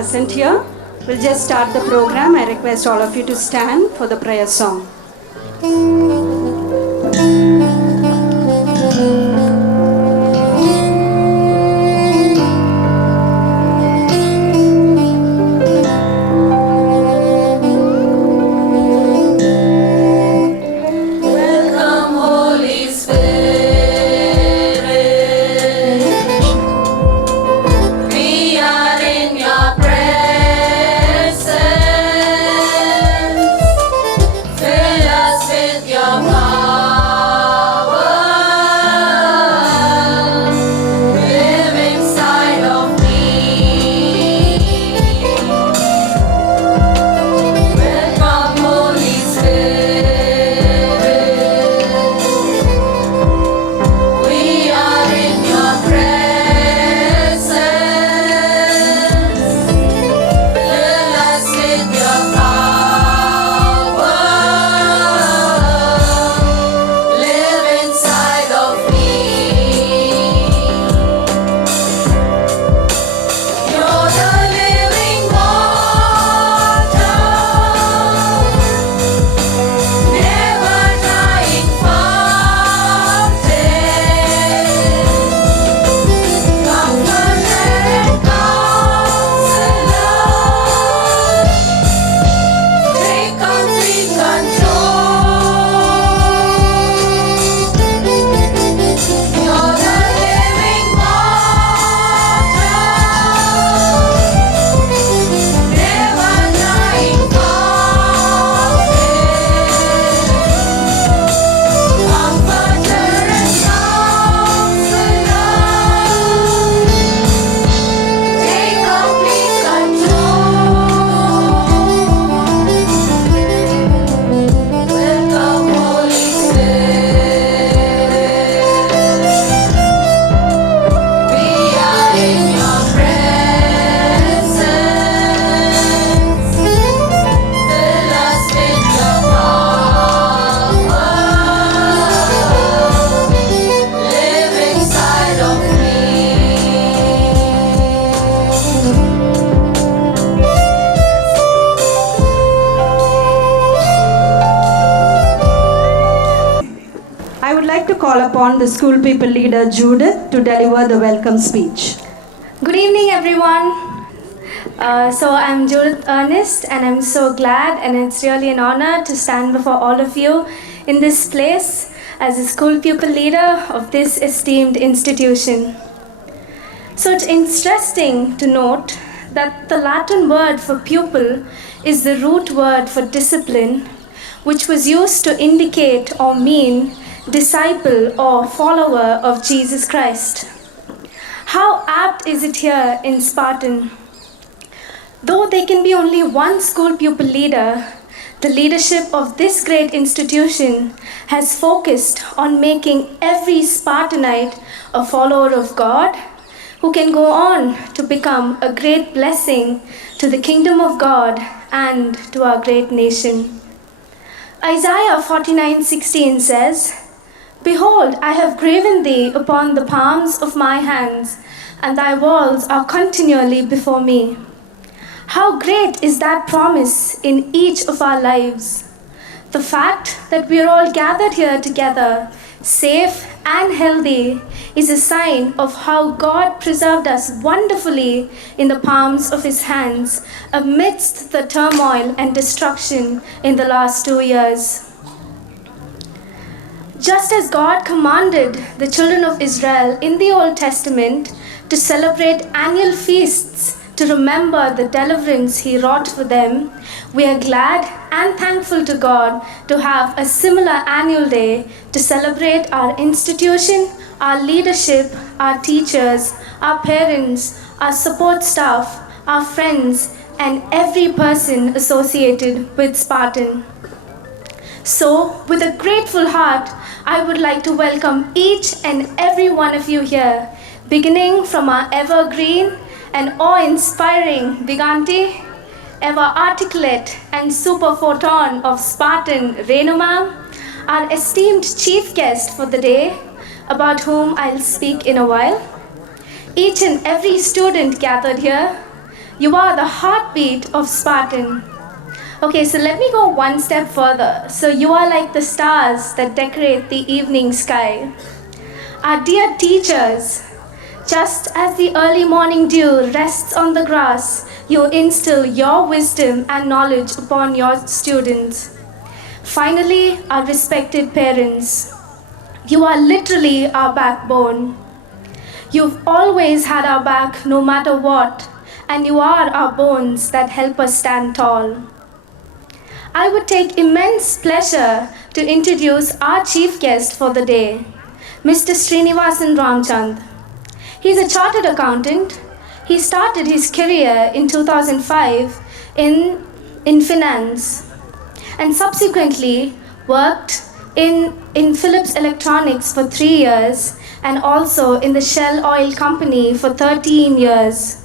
present here. We'll just start the program. I request all of you to stand for the prayer song. Call upon the school people leader Judith to deliver the welcome speech. Good evening, everyone. So I'm Judith Ernest, and I'm so glad, and it's really an honor to stand before all of you in this place as a school pupil leader of this esteemed institution. So it's interesting to note that the Latin word for pupil is the root word for discipline, which was used to indicate or mean disciple or follower of Jesus Christ. How apt is it here in Spartan? Though there can be only one school pupil leader, the leadership of this great institution has focused on making every Spartanite a follower of God who can go on to become a great blessing to the kingdom of God and to our great nation. Isaiah 49:16 says, "Behold, I have graven thee upon the palms of my hands, and thy walls are continually before me." How great is that promise in each of our lives. The fact that we are all gathered here together, safe and healthy, is a sign of how God preserved us wonderfully in the palms of his hands amidst the turmoil and destruction in the last 2 years. Just as God commanded the children of Israel in the Old Testament to celebrate annual feasts to remember the deliverance he wrought for them, we are glad and thankful to God to have a similar annual day to celebrate our institution, our leadership, our teachers, our parents, our support staff, our friends, and every person associated with Spartan. So, with a grateful heart, I would like to welcome each and every one of you here, beginning from our evergreen and awe-inspiring Viganti, ever articulate and super photon of Spartan Renu ma'am, our esteemed chief guest for the day, about whom I'll speak in a while. Each and every student gathered here, You are the heartbeat of Spartan. Okay, so let me go one step further. So you are like the stars that decorate the evening sky. Our dear teachers, just as the early morning dew rests on the grass, you instill your wisdom and knowledge upon your students. Finally, our respected parents, you are literally our backbone. You've always had our back no matter what, and you are our bones that help us stand tall. I would take immense pleasure to introduce our chief guest for the day, Mr. Srinivasan Ramchand. He's a chartered accountant. He started his career in 2005 in finance and subsequently worked in Philips Electronics for 3 years and also in the Shell Oil Company for 13 years.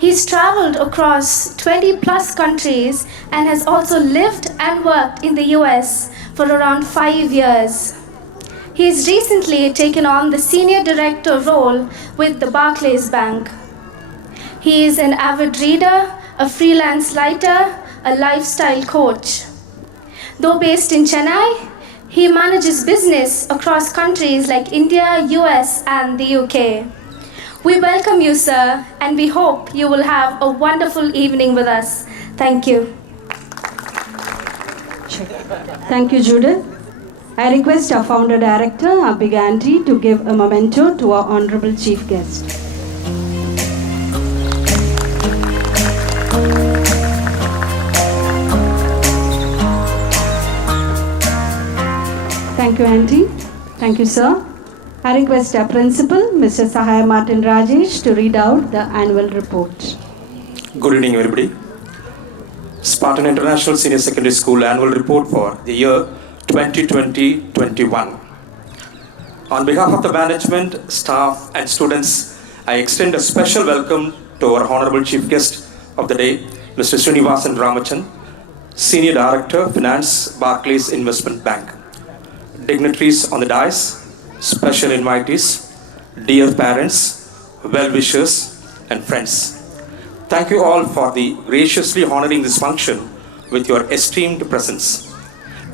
He's traveled across 20 plus countries and has also lived and worked in the US for around 5 years. He's recently taken on the senior director role with the Barclays Bank. He is an avid reader, a freelance writer, a lifestyle coach. Though based in Chennai, he manages business across countries like India, US, and the UK. We welcome you, sir, and we hope you will have a wonderful evening with us. Thank you. Thank you, Judith. I request our founder director, our big auntie, to give a memento to our honorable chief guest. Thank you, auntie. Thank you, sir. I request our principal, Mr. Sahaya Martin Rajesh, to read out the annual report. Good evening, everybody. Spartan International Senior Secondary School annual report for the year 2020-21. On behalf of the management, staff, and students, I extend a special welcome to our honorable chief guest of the day, Mr. Srinivasan Ramachan, Senior Director, Finance, Barclays Investment Bank. Dignitaries on the dais, special invitees, dear parents, well-wishers, and friends. Thank you all for graciously honoring this function with your esteemed presence.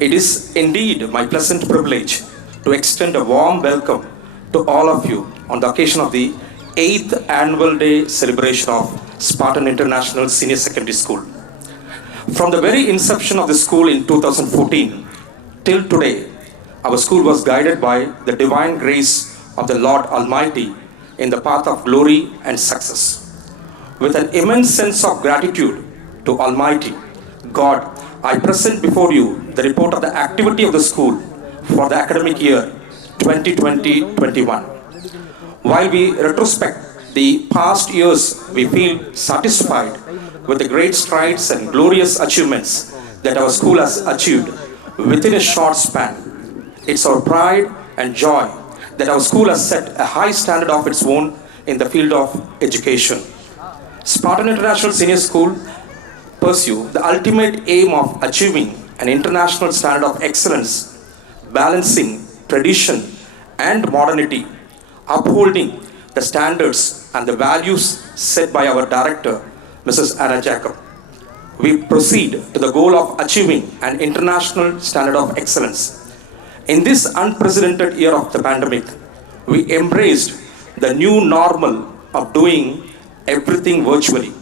It is indeed my pleasant privilege to extend a warm welcome to all of you on the occasion of the 8th annual day celebration of Spartan International Senior Secondary School. From the very inception of the school in 2014 till today, our school was guided by the divine grace of the Lord Almighty in the path of glory and success. With an immense sense of gratitude to Almighty God, I present before you the report of the activity of the school for the academic year 2020-21. While we retrospect the past years, we feel satisfied with the great strides and glorious achievements that our school has achieved within a short span. It's our pride and joy that our school has set a high standard of its own in the field of education. Spartan International Senior School pursue the ultimate aim of achieving an international standard of excellence, balancing tradition and modernity, upholding the standards and the values set by our director, Mrs. Anna Jacob. We proceed to the goal of achieving an international standard of excellence. In this unprecedented year of the pandemic, we embraced the new normal of doing everything virtually.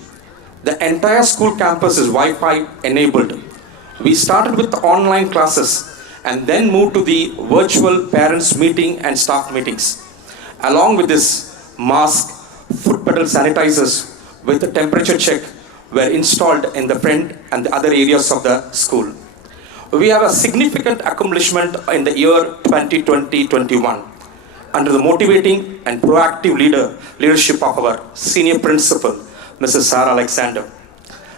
The entire school campus is Wi-Fi enabled. We started with online classes and then moved to the virtual parents meeting and staff meetings. Along with this, mask, foot pedal sanitizers with a temperature check were installed in the front and the other areas of the school. We have a significant accomplishment in the year 2020-21 under the motivating and proactive leadership of our senior principal, Mrs. Sarah Alexander.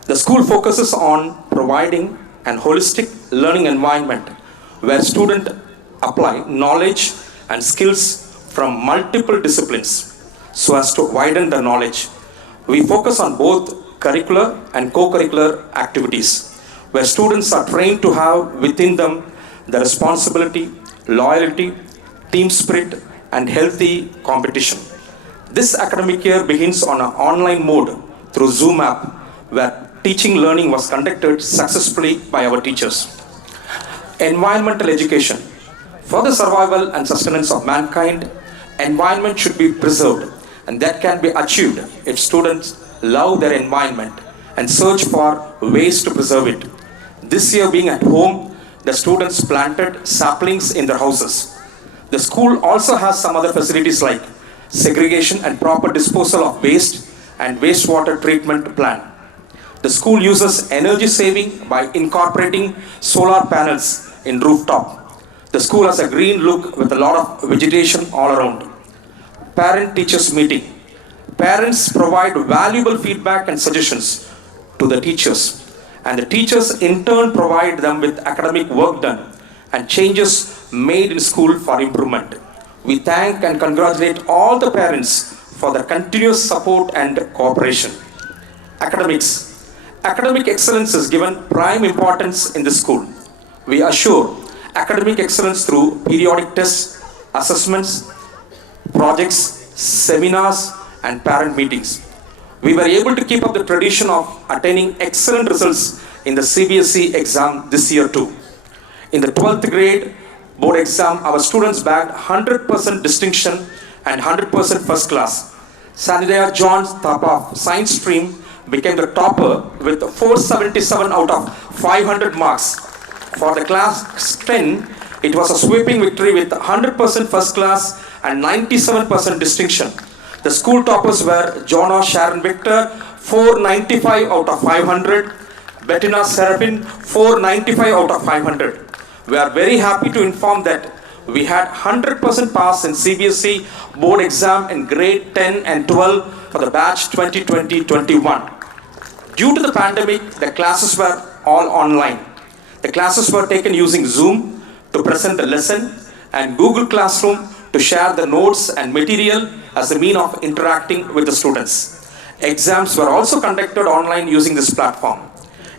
The school focuses on providing an holistic learning environment where students apply knowledge and skills from multiple disciplines so as to widen their knowledge. We focus on both curricular and co-curricular activities, where students are trained to have within them the responsibility, loyalty, team spirit, and healthy competition. This academic year begins on an online mode through Zoom app, where teaching learning was conducted successfully by our teachers. Environmental education. For the survival and sustenance of mankind, environment should be preserved, and that can be achieved if students love their environment and search for ways to preserve it. This year, being at home, the students planted saplings in their houses. The school also has some other facilities like segregation and proper disposal of waste and wastewater treatment plant. The school uses energy saving by incorporating solar panels in rooftop. The school has a green look with a lot of vegetation all around. Parent-teachers meeting. Parents provide valuable feedback and suggestions to the teachers, and the teachers in turn provide them with academic work done and changes made in school for improvement. We thank and congratulate all the parents for their continuous support and cooperation. Academics. Academic excellence is given prime importance in the school. We assure academic excellence through periodic tests, assessments, projects, seminars, and parent meetings. We were able to keep up the tradition of attaining excellent results in the CBSE exam this year too. In the 12th grade board exam, our students bagged 100% distinction and 100% first class. Sanidaya John Thapa of Science stream became the topper with 477 out of 500 marks. For the class 10, it was a sweeping victory with 100% first class and 97% distinction. The school toppers were Jonah Sharon Victor, 495 out of 500, Bettina Serapin, 495 out of 500. We are very happy to inform that we had 100% pass in CBSE board exam in grade 10 and 12 for the batch 2020-21. Due to the pandemic, the classes were all online. The classes were taken using Zoom to present the lesson and Google Classroom to share the notes and material as a means of interacting with the students. Exams were also conducted online using this platform.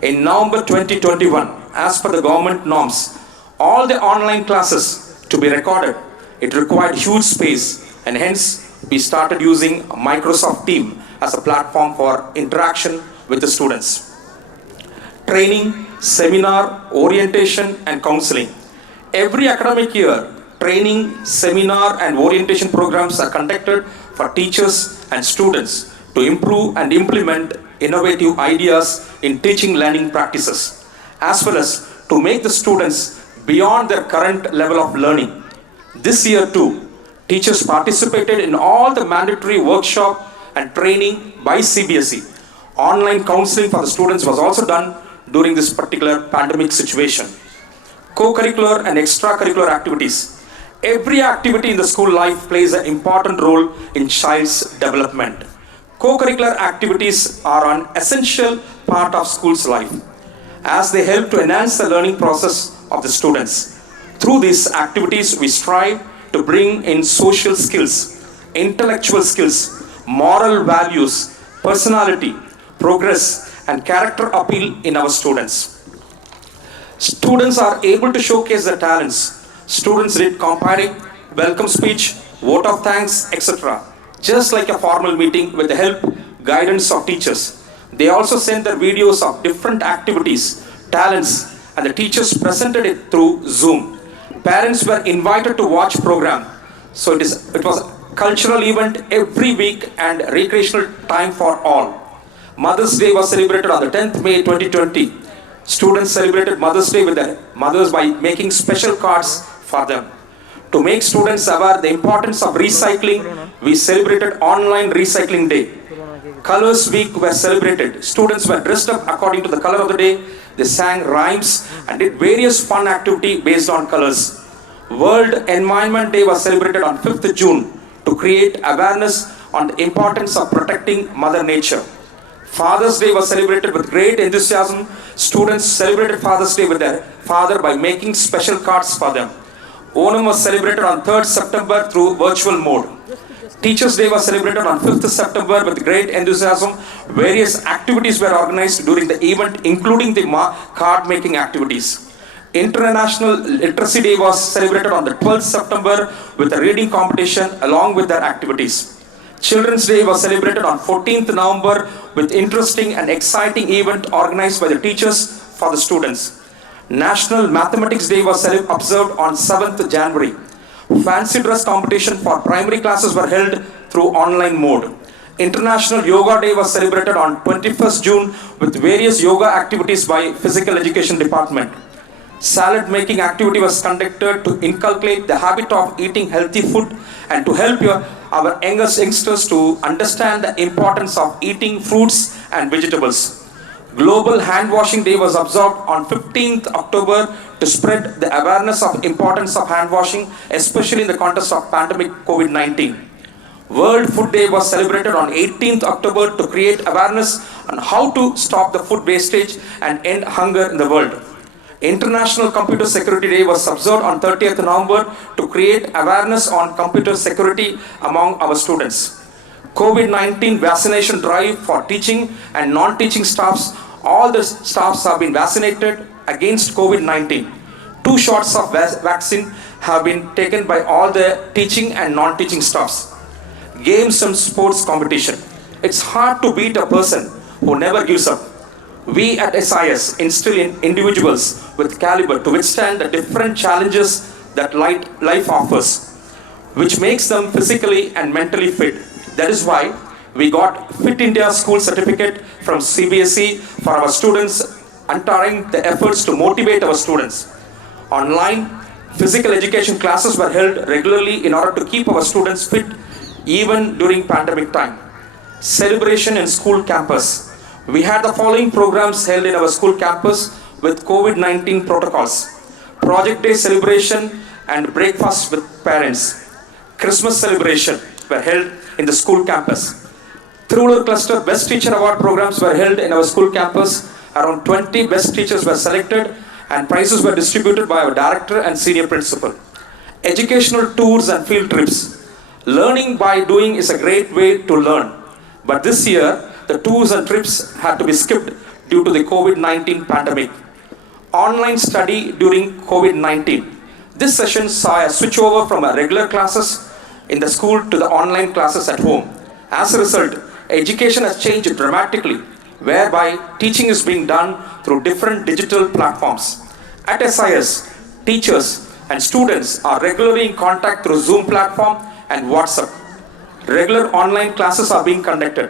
In November 2021, as per the government norms, all the online classes to be recorded, it required huge space, and hence we started using Microsoft Teams as a platform for interaction with the students. Training, seminar, orientation, and counseling. Every academic year, training, seminar, and orientation programs are conducted for teachers and students to improve and implement innovative ideas in teaching learning practices, as well as to make the students beyond their current level of learning. This year too, teachers participated in all the mandatory workshop and training by CBSE. Online counseling for the students was also done during this particular pandemic situation. Co-curricular and extracurricular activities. Every activity in the school life plays an important role in child's development. Co-curricular activities are an essential part of school's life, as they help to enhance the learning process of the students. Through these activities, we strive to bring in social skills, intellectual skills, moral values, personality, progress, and character appeal in our students. Students are able to showcase their talents. Students did comparing, welcome speech, vote of thanks, etc. Just like a formal meeting with the help, guidance of teachers. They also sent their videos of different activities, talents, and the teachers presented it through Zoom. Parents were invited to watch program. So it was a cultural event every week and recreational time for all. Mother's Day was celebrated on the 10th May 2020. Students celebrated Mother's Day with their mothers by making special cards for them. To make students aware the importance of recycling, we celebrated online recycling day. Colors Week were celebrated. Students were dressed up according to the color of the day. They sang rhymes and did various fun activity based on colors. World Environment Day was celebrated on 5th June to create awareness on the importance of protecting Mother Nature. Father's Day was celebrated with great enthusiasm. Students celebrated Father's Day with their father by making special cards for them. Onam was celebrated on 3rd September through virtual mode. Teachers' Day was celebrated on 5th September with great enthusiasm. Various activities were organized during the event, including the card making activities. International Literacy Day was celebrated on the 12th September with a reading competition along with their activities. Children's Day was celebrated on 14th November with interesting and exciting event organized by the teachers for the students. National Mathematics Day was observed on 7th January. Fancy dress competition for primary classes were held through online mode. International Yoga Day was celebrated on 21st June with various yoga activities by Physical Education Department. Salad making activity was conducted to inculcate the habit of eating healthy food and to help our youngsters to understand the importance of eating fruits and vegetables. Global Hand Washing Day was observed on 15th October to spread the awareness of importance of hand washing, especially in the context of pandemic COVID-19. World Food Day was celebrated on 18th October to create awareness on how to stop the food wastage and end hunger in the world. International Computer Security Day was observed on 30th November to create awareness on computer security among our students. COVID-19 vaccination drive for teaching and non-teaching staffs. All the staffs have been vaccinated against COVID-19. 2 shots of vaccine have been taken by all the teaching and non-teaching staffs. Games and sports competition. It's hard to beat a person who never gives up. We at SIS instill in individuals with caliber to withstand the different challenges that life offers, which makes them physically and mentally fit. That is why we got Fit India School Certificate from CBSE for our students, uttering the efforts to motivate our students. Online physical education classes were held regularly in order to keep our students fit even during pandemic time. Celebration in school campus. We had the following programs held in our school campus with COVID-19 protocols. Project Day celebration and breakfast with parents. Christmas celebration were held in the school campus. Through Cluster Best Teacher Award programs were held in our school campus. Around 20 best teachers were selected and prizes were distributed by our director and senior principal. Educational tours and field trips. Learning by doing is a great way to learn. But this year, the tours and trips had to be skipped due to the COVID-19 pandemic. Online study during COVID-19. This session saw a switch over from regular classes in the school to the online classes at home. As a result, education has changed dramatically, whereby teaching is being done through different digital platforms. At SIS, teachers and students are regularly in contact through Zoom platform and WhatsApp. Regular online classes are being conducted.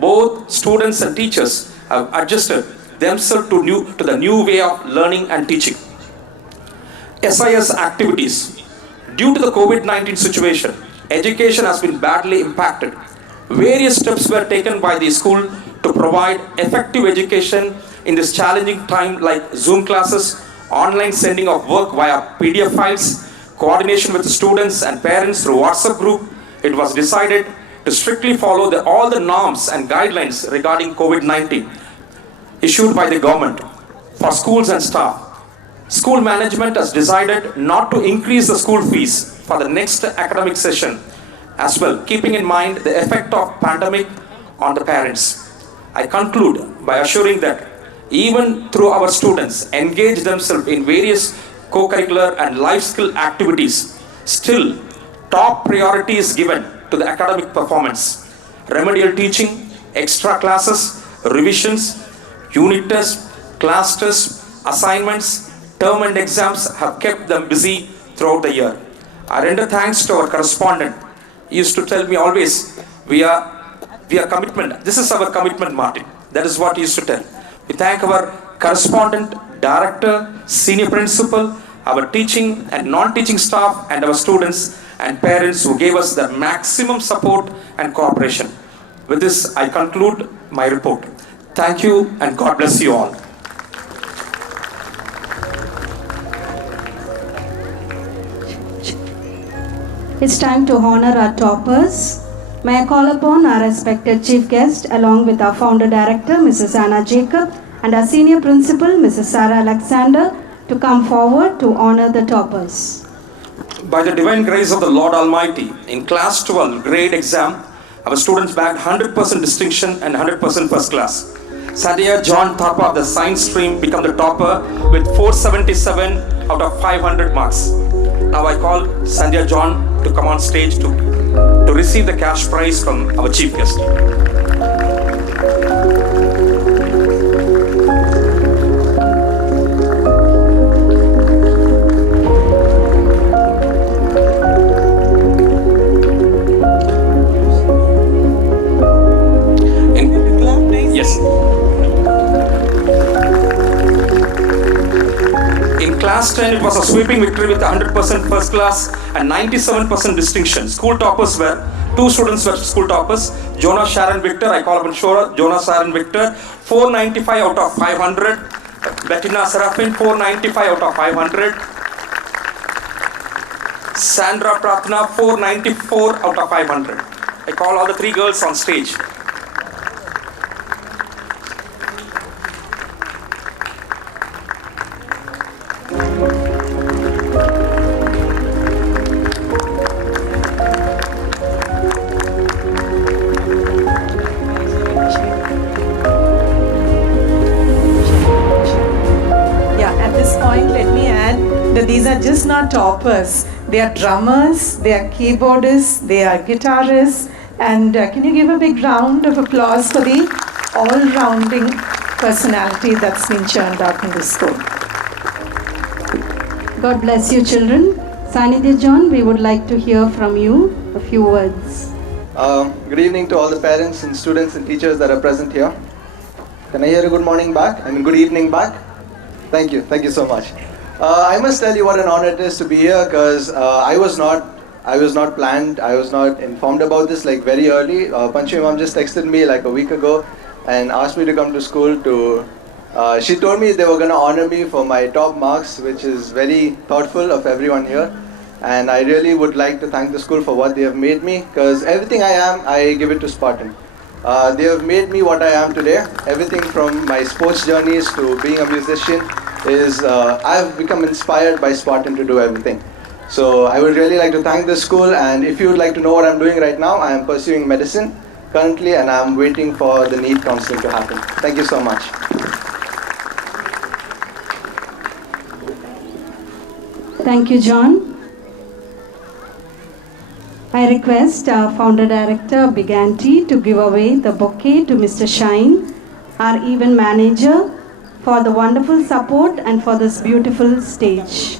Both students and teachers have adjusted themselves to the new way of learning and teaching. SIS activities. Due to the COVID-19 situation, education has been badly impacted. Various steps were taken by the school to provide effective education in this challenging time, like Zoom classes, online sending of work via PDF files, coordination with students and parents through WhatsApp group. It was decided to strictly follow all the norms and guidelines regarding COVID-19 issued by the government for schools and staff. School management has decided not to increase the school fees for the next academic session as well, keeping in mind the effect of pandemic on the parents. I conclude by assuring that even through our students engage themselves in various co-curricular and life skill activities, still top priority is given to the academic performance. Remedial teaching, extra classes, revisions, unit tests, class tests, assignments, term and exams have kept them busy throughout the year. I render thanks to our correspondent. He used to tell me always, we are commitment. This is our commitment, Martin. That is what he used to tell. We thank our correspondent, director, senior principal, our teaching and non-teaching staff, and our students and parents who gave us the maximum support and cooperation. With this, I conclude my report. Thank you and God bless you all. It's time to honor our toppers. May I call upon our respected chief guest along with our founder director, Mrs. Anna Jacob, and our senior principal, Mrs. Sarah Alexander, to come forward to honor the toppers. By the divine grace of the Lord Almighty, in class 12 grade exam, our students bagged 100% distinction and 100% first class. Sadia John Thapa of the science stream became the topper with 477 out of 500 marks. Now I call Sandhya John to come on stage to to receive the cash prize from our chief guest. Yes. In class 10, it was a sweeping victory with 100% first class and 97% distinction. School toppers were, two students were school toppers. Jonah Sharon Victor, I call upon Jonah Sharon Victor, 495 out of 500. Bettina Serafin, 495 out of 500. Sandra Pratna, 494 out of 500. I call all the three girls on stage. These are just not toppers. They are drummers, they are keyboardists, they are guitarists. And can you give a big round of applause for the all-rounding personality that's been churned out in this school. God bless you, children. Sanidhya John, we would like to hear from you a few words. Good evening to all the parents and students and teachers that are present here. Can I hear a good morning back? Good evening back? Thank you so much. I must tell you what an honor it is to be here, because I was not planned, I was not informed about this like very early. Panchami mom just texted me like a week ago and asked me to come to school to, she told me they were going to honor me for my top marks, which is very thoughtful of everyone here. And I really would like to thank the school for what they have made me, because everything I am, I give it to Spartan. They have made me what I am today. Everything from my sports journeys to being a musician is, I've become inspired by Spartan to do everything. So I would really like to thank the school, and if you would like to know what I'm doing right now, I am pursuing medicine currently, and I'm waiting for the NEET counseling to happen. Thank you so much. Thank you, John. I request our founder director Big Auntie to give away the bouquet to Mr. Shine, our event manager, for the wonderful support and for this beautiful stage.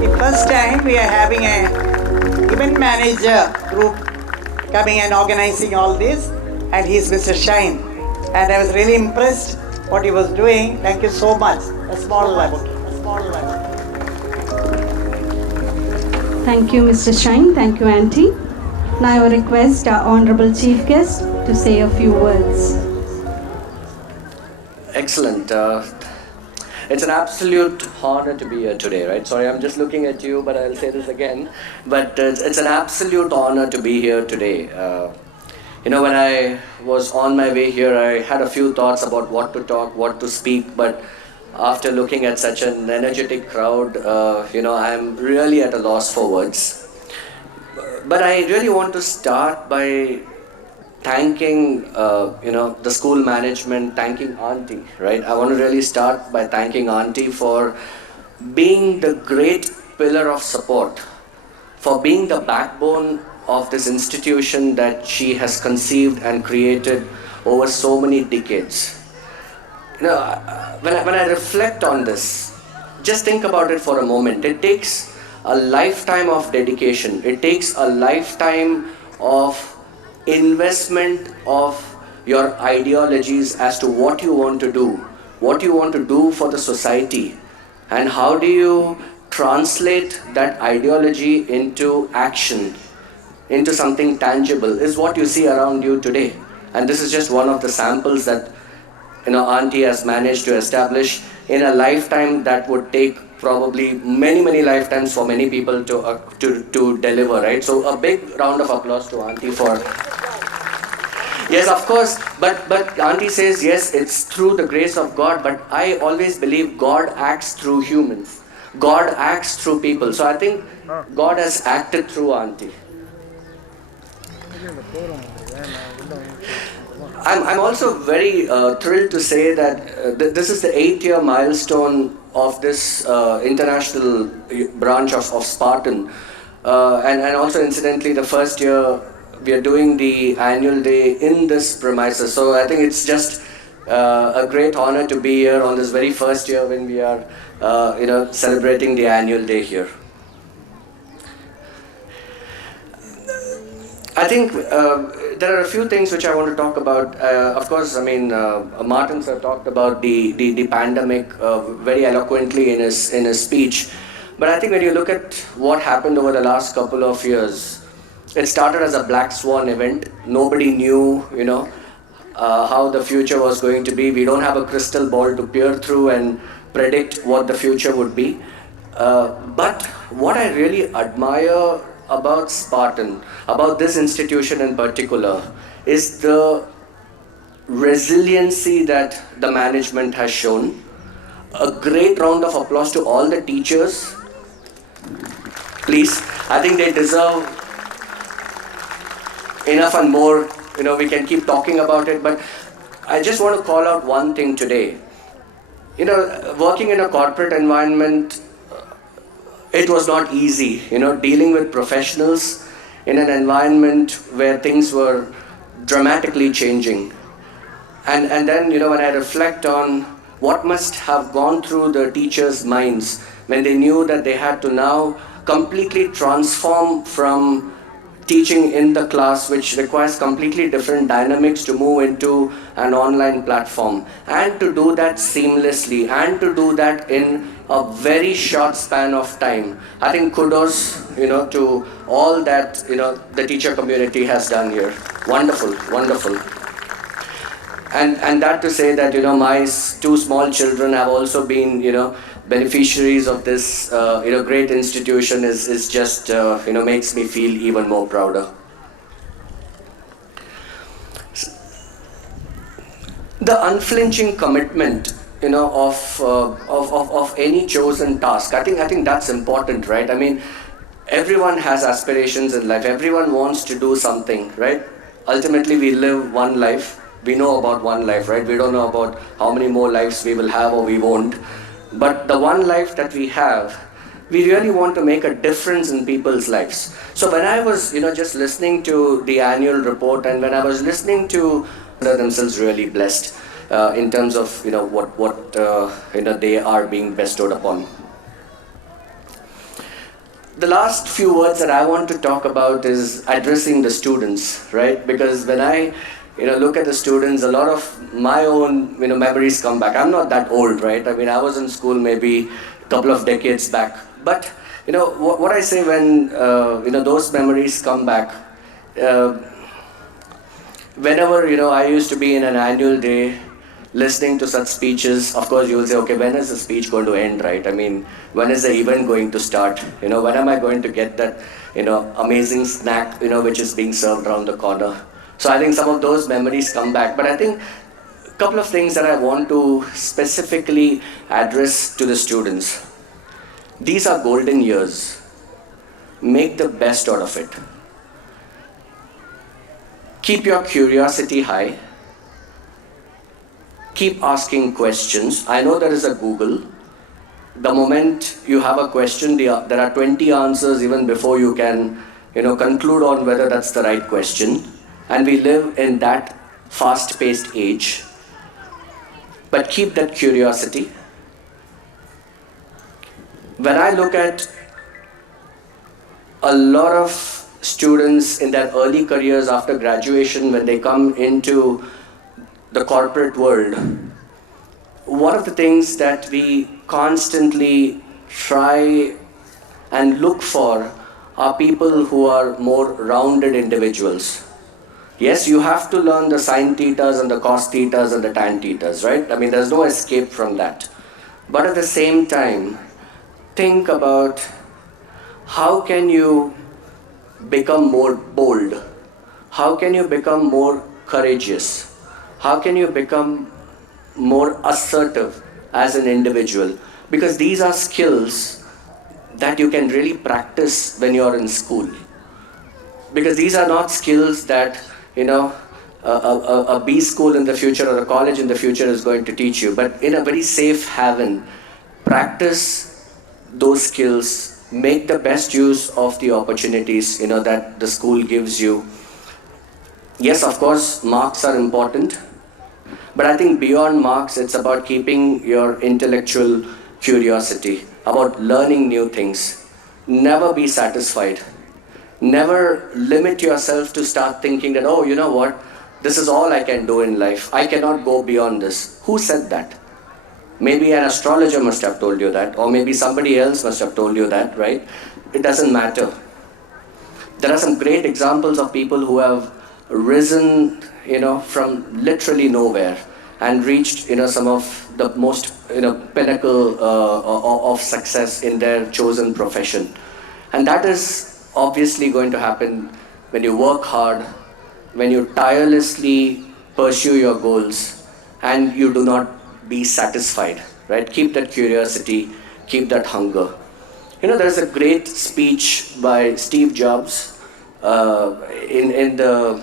The first time we are having a event manager group coming and organizing all this, and he's Mr. Shine. And I was really impressed what he was doing. Thank you so much. A small level. Thank you, Mr. Shine. Thank you, Auntie. Now I request our Honorable Chief Guest to say a few words. Excellent. It's an absolute honor to be here today, right? Sorry, I'm just looking at you, but I'll say this again. But it's an absolute honor to be here today. When I was on my way here, I had a few thoughts about what to talk, what to speak, but after looking at such an energetic crowd, I'm really at a loss for words. But I really want to start by thanking, the school management, thanking Auntie, right? I want to really start by thanking Auntie for being the great pillar of support, for being the backbone of this institution that she has conceived and created over so many decades. When I reflect on this, just think about it for a moment. It takes a lifetime of dedication. It takes a lifetime of investment of your ideologies as to what you want to do for the society, and how do you translate that ideology into action, into something tangible, is what you see around you today. And this is just one of the samples that Auntie has managed to establish in a lifetime that would take probably many lifetimes for many people to deliver, right? So a big round of applause to Auntie for... Yes, of course, but Auntie says, yes, it's through the grace of God, but I always believe God acts through humans. God acts through people. So I think God has acted through Auntie. I'm also very thrilled to say that this is the 8-year milestone of this international branch of Spartan. And also incidentally, the first year we are doing the annual day in this premises. So I think it's just a great honor to be here on this very first year when we are, celebrating the annual day here. I think there are a few things which I want to talk about. Of course, I mean, Martin sir talked about the pandemic very eloquently in his speech. But I think when you look at what happened over the last couple of years, it started as a black swan event. Nobody knew, how the future was going to be. We don't have a crystal ball to peer through and predict what the future would be. But what I really admire about Spartan, about this institution in particular, is the resiliency that the management has shown. A great round of applause to all the teachers. Please, I think they deserve enough and more. We can keep talking about it, but I just want to call out one thing today. Working in a corporate environment, it was not easy, dealing with professionals in an environment where things were dramatically changing. And then, when I reflect on what must have gone through the teachers' minds when they knew that they had to now completely transform from teaching in the class, which requires completely different dynamics, to move into an online platform, and to do that seamlessly, and to do that in a very short span of time. I think kudos, to all that, the teacher community has done here. Wonderful, wonderful. And that to say that, my two small children have also been, beneficiaries of this, great institution is just, makes me feel even more prouder. The unflinching commitment, of any chosen task. I think that's important, right? I mean, everyone has aspirations in life. Everyone wants to do something, right? Ultimately, we live one life. We know about one life, right? We don't know about how many more lives we will have or we won't. But the one life that we have, we really want to make a difference in people's lives. So when I was, just listening to the annual report, and when I was listening to themselves really blessed in terms of, what they are being bestowed upon. The last few words that I want to talk about is addressing the students, right? Because when I look at the students, a lot of my own, memories come back. I'm not that old, right? I mean, I was in school maybe a couple of decades back. But, what I say when, those memories come back, whenever, I used to be in an annual day, listening to such speeches, of course, you will say, okay, when is the speech going to end, right? I mean, when is the event going to start? When am I going to get that, amazing snack, which is being served around the corner? So I think some of those memories come back. But I think a couple of things that I want to specifically address to the students. These are golden years. Make the best out of it. Keep your curiosity high. Keep asking questions. I know there is a Google. The moment you have a question, there are 20 answers even before you can, conclude on whether that's the right question. And we live in that fast-paced age. But keep that curiosity. When I look at a lot of students in their early careers after graduation, when they come into the corporate world, one of the things that we constantly try and look for are people who are more rounded individuals. Yes, you have to learn the sine thetas and the cos thetas and the tan thetas, right? I mean, there's no escape from that. But at the same time, think about how can you become more bold? How can you become more courageous? How can you become more assertive as an individual? Because these are skills that you can really practice when you're in school. Because these are not skills that, a B school in the future or a college in the future is going to teach you, but in a very safe haven. Practice those skills, make the best use of the opportunities that the school gives you. Yes, of course, marks are important, but I think beyond marks, it's about keeping your intellectual curiosity, about learning new things. Never be satisfied. Never limit yourself to start thinking that, oh, you know what, this is all I can do in life. I cannot go beyond this. Who said that? Maybe an astrologer must have told you that, or maybe somebody else must have told you that, right? It doesn't matter. There are some great examples of people who have risen, from literally nowhere and reached, some of the most, pinnacle of success in their chosen profession. And that is obviously going to happen when you work hard, when you tirelessly pursue your goals, and you do not be satisfied, right? Keep that curiosity, keep that hunger. There's a great speech by Steve Jobs in the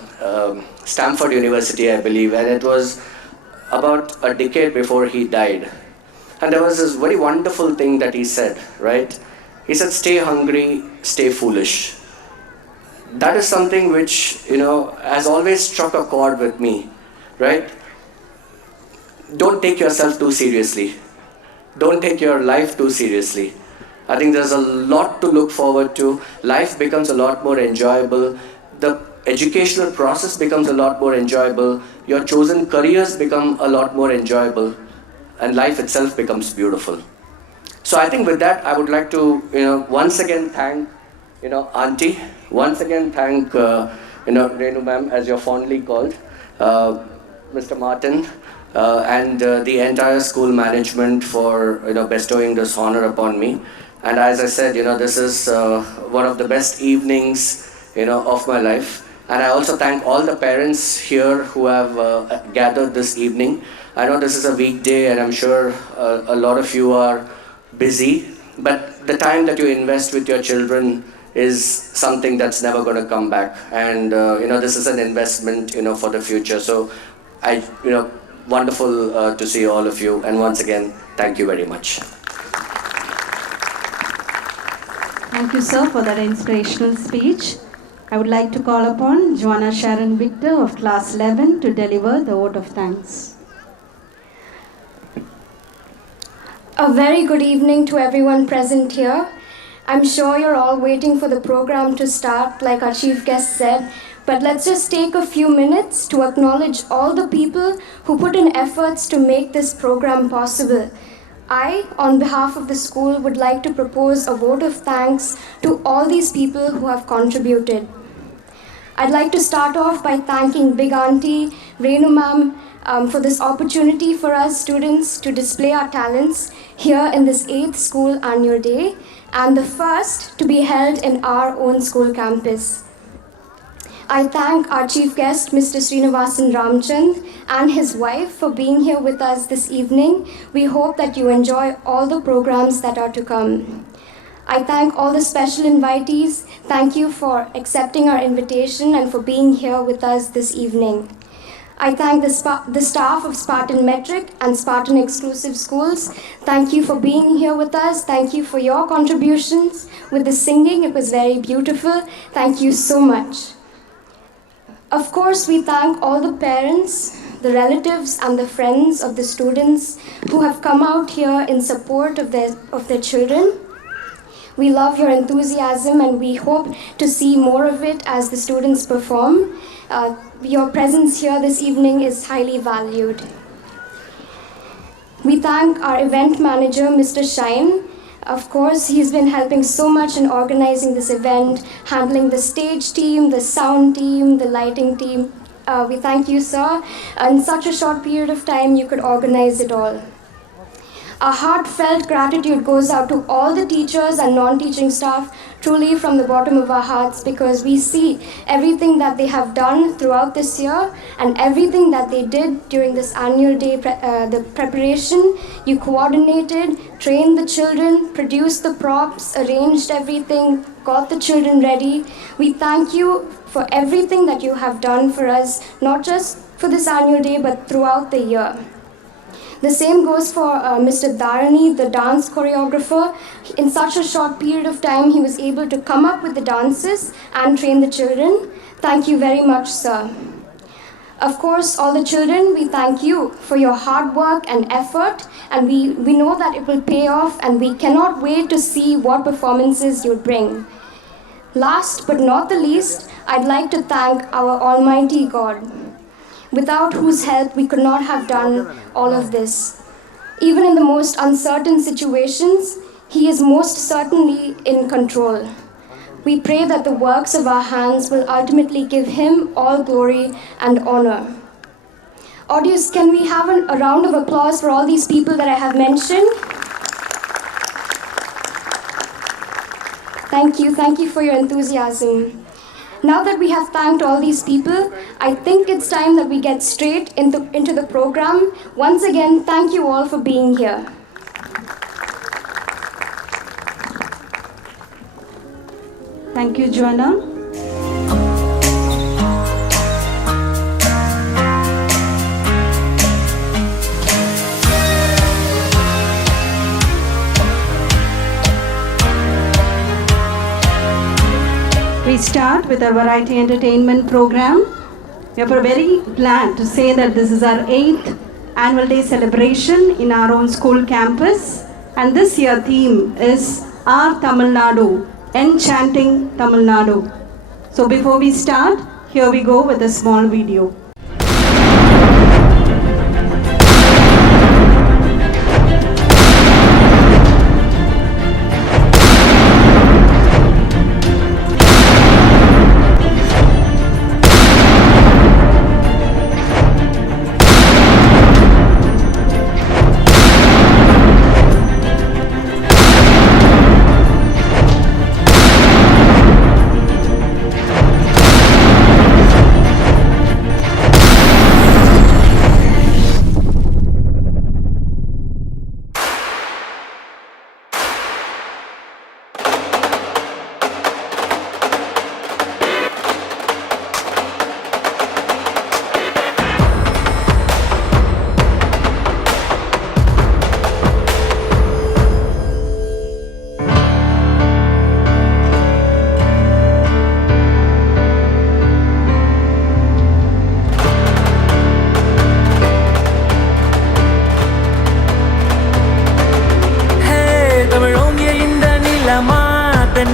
Stanford University, I believe, and it was about a decade before he died. And there was this very wonderful thing that he said, right? He said, stay hungry, stay foolish. That is something which, has always struck a chord with me, right? Don't take yourself too seriously. Don't take your life too seriously. I think there's a lot to look forward to. Life becomes a lot more enjoyable. The educational process becomes a lot more enjoyable. Your chosen careers become a lot more enjoyable. And life itself becomes beautiful. So I think with that, I would like to, once again thank, Auntie. Once again thank, Renu ma'am, as you're fondly called, Mr. Martin, and the entire school management for, bestowing this honor upon me. And as I said, this is one of the best evenings, of my life. And I also thank all the parents here who have gathered this evening. I know this is a weekday and I'm sure a lot of you are busy, but the time that you invest with your children is something that's never going to come back. And, this is an investment, for the future. So wonderful to see all of you. And once again, thank you very much. Thank you, sir, for that inspirational speech. I would like to call upon Joanna Sharon Victor of Class 11 to deliver the vote of thanks. A very good evening to everyone present here. I'm sure you're all waiting for the program to start, like our chief guest said, but let's just take a few minutes to acknowledge all the people who put in efforts to make this program possible. I, on behalf of the school, would like to propose a vote of thanks to all these people who have contributed. I'd like to start off by thanking Big Auntie, Renu ma'am, for this opportunity for us students to display our talents here in this 8th school annual day, and the first to be held in our own school campus. I thank our chief guest, Mr. Srinivasan Ramchand, and his wife for being here with us this evening. We hope that you enjoy all the programs that are to come. I thank all the special invitees. Thank you for accepting our invitation and for being here with us this evening. I thank the staff of Spartan Metric and Spartan Exclusive Schools. Thank you for being here with us. Thank you for your contributions with the singing. It was very beautiful. Thank you so much. Of course, we thank all the parents, the relatives and the friends of the students who have come out here in support of their children. We love your enthusiasm and we hope to see more of it as the students perform. Your presence here this evening is highly valued. We thank our event manager, Mr. Shine. Of course, he's been helping so much in organizing this event, handling the stage team, the sound team, the lighting team. We thank you, sir. In such a short period of time, you could organize it all. Our heartfelt gratitude goes out to all the teachers and non-teaching staff, truly from the bottom of our hearts, because we see everything that they have done throughout this year and everything that they did during this annual day, the preparation. You coordinated, trained the children, produced the props, arranged everything, got the children ready. We thank you for everything that you have done for us, not just for this annual day, but throughout the year. The same goes for Mr. Dharani, the dance choreographer. In such a short period of time, he was able to come up with the dances and train the children. Thank you very much, sir. Of course, all the children, we thank you for your hard work and effort, and we know that it will pay off, and we cannot wait to see what performances you'll bring. Last but not the least, I'd like to thank our Almighty God, without whose help we could not have done all of this. Even in the most uncertain situations, He is most certainly in control. We pray that the works of our hands will ultimately give Him all glory and honor. Audience, can we have a round of applause for all these people that I have mentioned? Thank you for your enthusiasm. Now that we have thanked all these people, I think it's time that we get straight into the program. Once again, thank you all for being here. Thank you, Joanna. We start with our variety entertainment program. We are very glad to say that this is our 8th annual day celebration in our own school campus. And this year theme is Our Tamil Nadu, Enchanting Tamil Nadu. So before we start, here we go with a small video.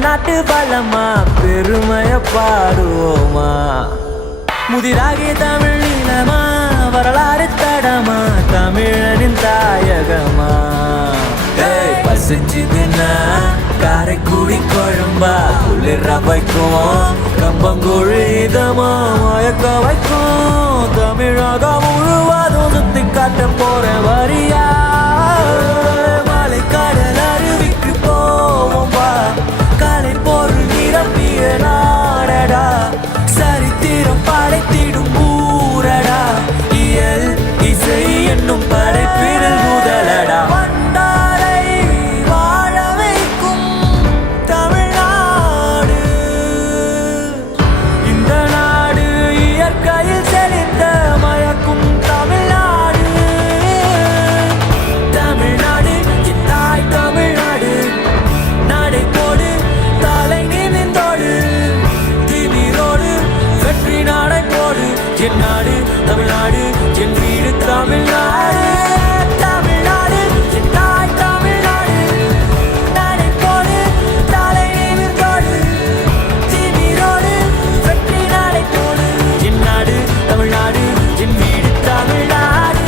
நாட்டு பலமா பெருமைய பாடுவோமா முதிராகிய தமிழ் இனமா வரலாறு தடமா தமிழனின் தாயகமா பசிச்சுதுன்னா காரைக்குடி குழம்பா குளிர வைக்கும் கம்பங்குழி இதமா மயக்க வைக்கும் தமிழகம் முழுவதும் சுத்தி காட்ட போற வரியா மலை கடல் அருவிக்கு போவோம்பா காலை பொருள் நிரம்பிய நாடடா சரித்திரம் படைத்திடும் ஊரடா இயல் இசை என்னும் படைப்பிடல் முதலடா வந்தாரை வாழ வைக்கும் தமிழ்நாடு இந்த நாடு இயற்கையில் செழித்த மயக்கும் தமிழ்நாடு தமிழ்நாடு என் தாய் தமிழ்நாடு நடை போடு தலை நிமிர்ந்தோடு திமிரோடு வெற்றி நடை போடு என் நாடு தமிழ்நாடு என் வீடு தமிழ்நாடு தமிழ்நாடு என் தாய் தமிழ்நாடு நடை போடு தலை நிமிர்ந்தோடு திமிரோடு வெற்றி நடை போடு என் நாடு தமிழ்நாடு என் வீடு தமிழ்நாடு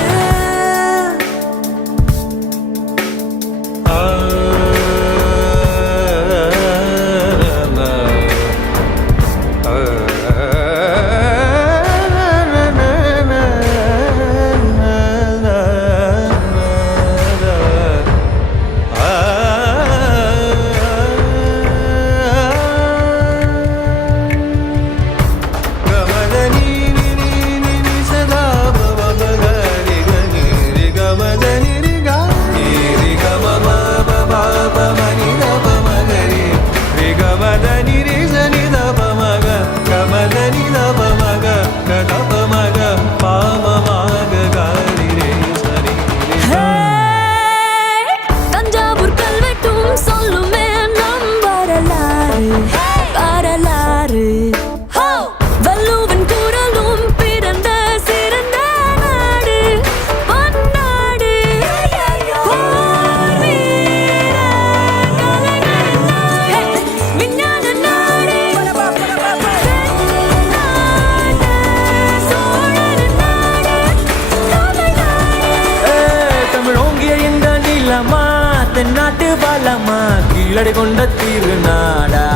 பலமா கீழடி கொண்ட திருநாடா.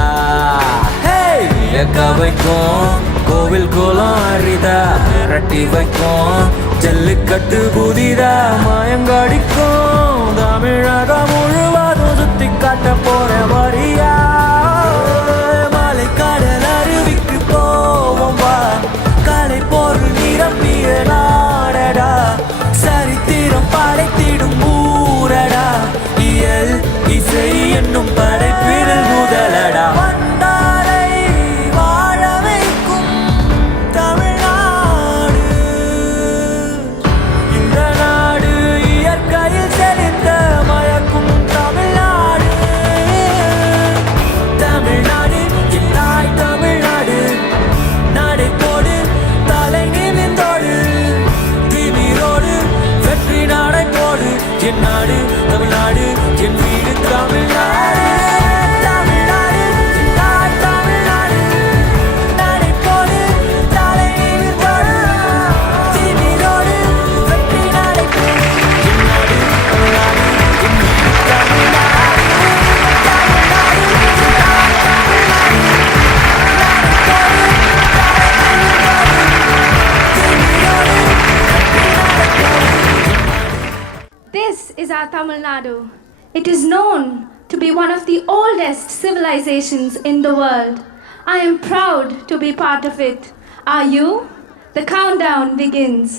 இயக்க வைக்கும் கோவில் கோலம் அரிதா, மிரட்டி வைக்கும் ஜல்லிக்கட்டு புதிதா, மாயங்காடிக்கும் தமிழகம் முழுவதும் சுத்தி காட்ட போற வரியா. மாலை கடல் அருவிக்கு போவோம் வா, காலை பொருள் நிரம்பிய நாடடா, சரித்திரம் படைத்திடும் ஊரடா, இயல் இசை என்னும் படைப்பிடல் முதலடா. வந்தாரை வாழ வைக்கும் தமிழ்நாடு, இந்த நாடு இயற்கையில் செழித்த மயக்கும் தமிழ்நாடு. தமிழ்நாடு என் தாய் தமிழ்நாடு, நாடை போடு தலை நிமிர்ந்தோடு, திமிரோடு வெற்றி நாடை போடு. என் நாடு தமிழ்நாடு, என் வீடு தமிழ்நாடு. தமிழ்நாடு என் தாய் தமிழ்நாடு, நாடை போடு தலை நிமிர்ந்தோடு, திமிரோடு வெற்றி நாடை போடு. என் நாடு தமிழ்நாடு, என் வீடு தமிழ்நாடு. தமிழ்நாடு என் தாய் தமிழ்நாடு, நாடை போடு தலை நிமிர்ந்தோடு, திமிரோடு வெற்றி நாடை போடு. This is our Tamil Nadu. It is known to be one of the oldest civilizations in the world. I am proud to be part of it. Are you? The countdown begins.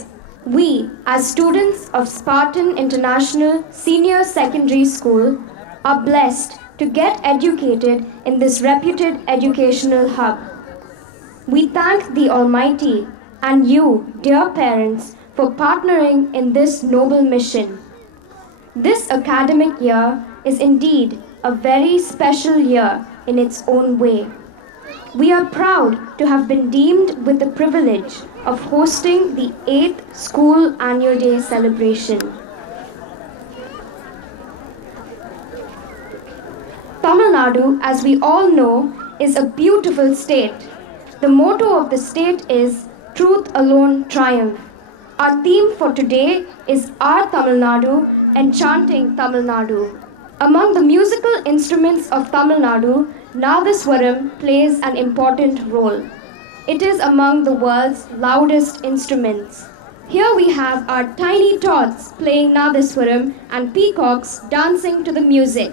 We, as students of Spartan International Senior Secondary School, are blessed to get educated in this reputed educational hub. We thank the Almighty and you, dear parents, for partnering in this noble mission. This academic year is indeed a very special year in its own way. We are proud to have been deemed with the privilege of hosting the 8th School Annual Day celebration. Tamil Nadu, as we all know, is a beautiful state. The motto of the state is Truth Alone Triumph. Our theme for today is Our Tamil Nadu, Enchanting Tamil Nadu. Among the musical instruments of Tamil Nadu, Nadaswaram plays an important role. It is among the world's loudest instruments. Here we have our tiny tots playing Nadaswaram and peacocks dancing to the music.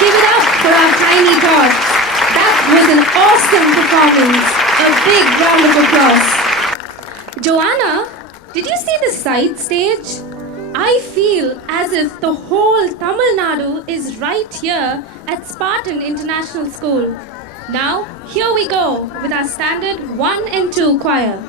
give it up for our tiny tots. That was an awesome performance. A big round of applause. Joanna, did you see the side stage? I feel as if the whole Tamil Nadu is right here at Spartan International School. Now, here we go with our standard 1 and 2 choir.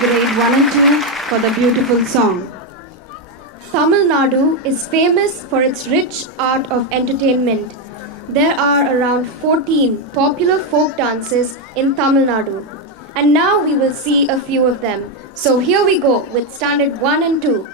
grade 1 and 2 for the beautiful song. Tamil Nadu is famous for its rich art of entertainment. There are around 14 popular folk dances in Tamil Nadu. And now we will see a few of them. So here we go with standard 1 and 2.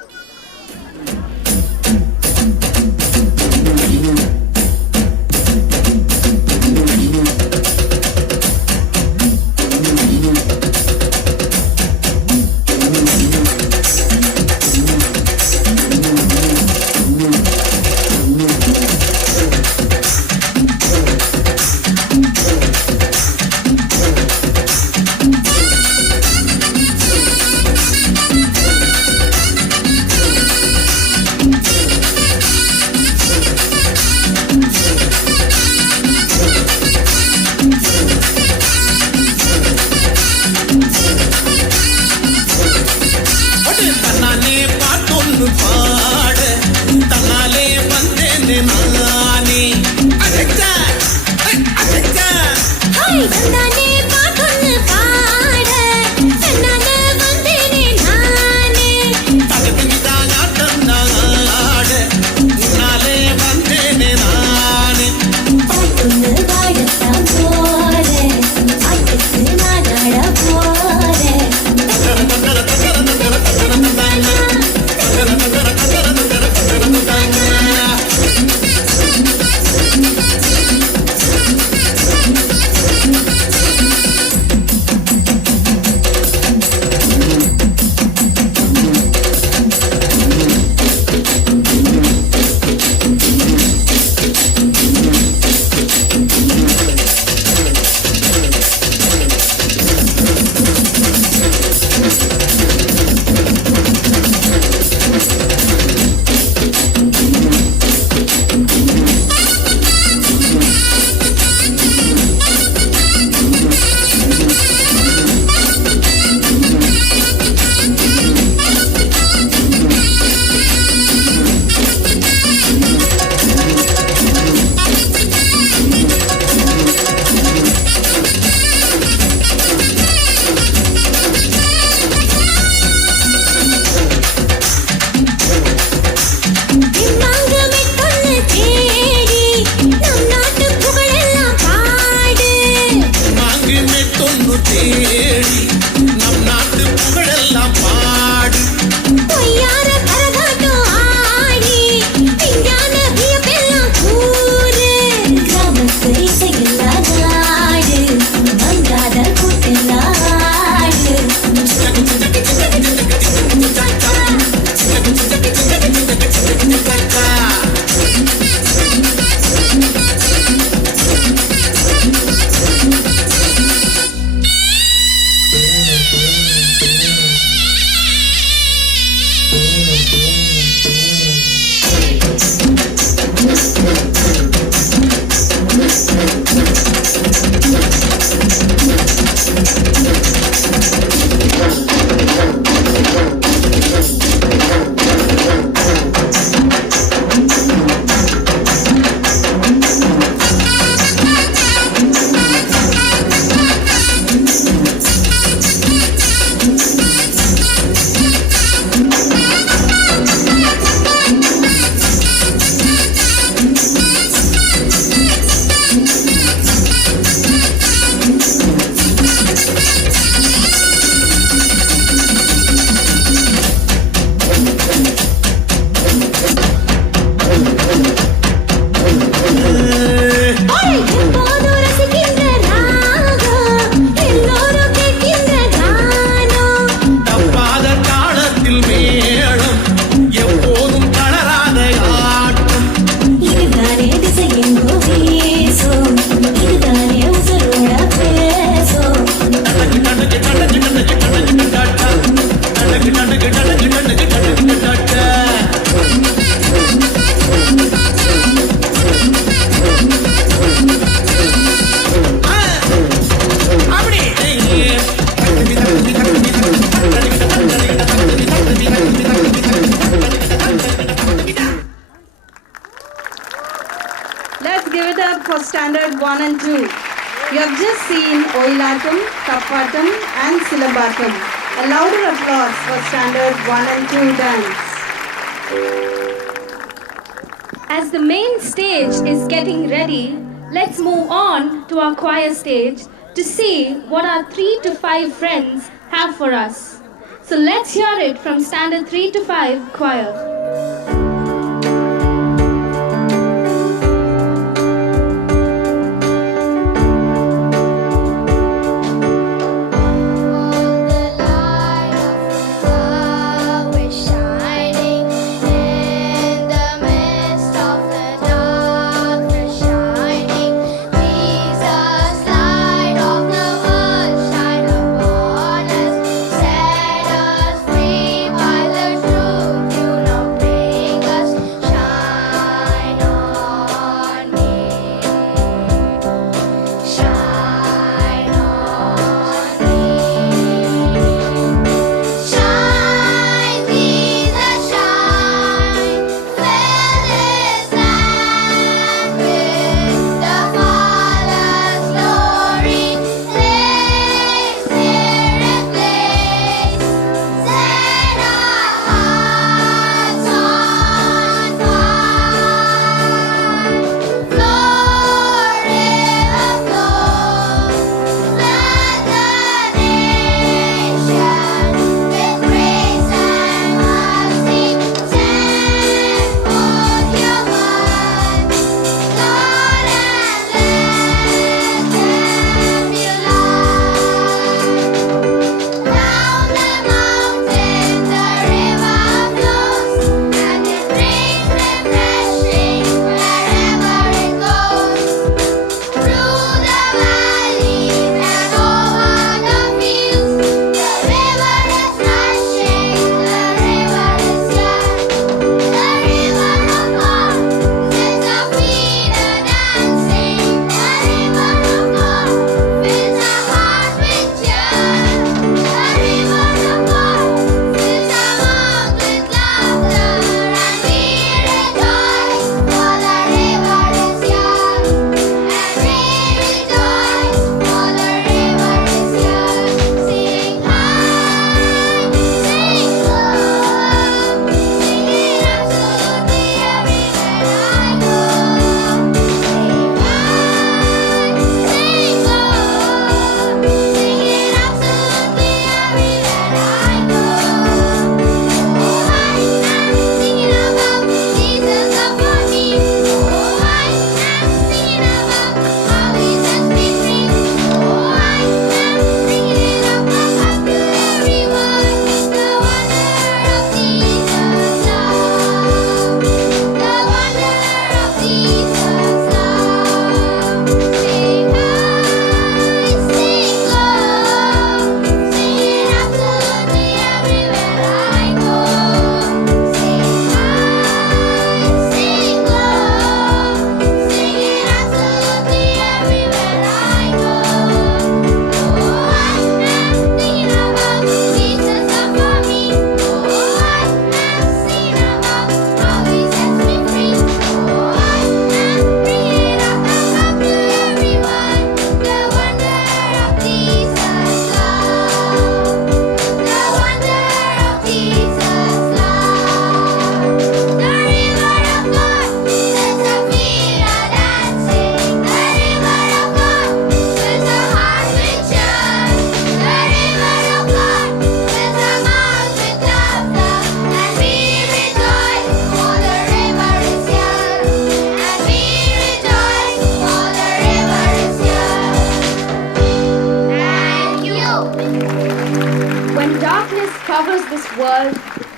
You have just seen Oilatum, Kappatam and Silambatam. A louder applause for Standard 1 and 2 dance. As the main stage is getting ready, let's move on to our choir stage to see what our 3 to 5 friends have for us. So let's hear it from Standard 3 to 5 choir.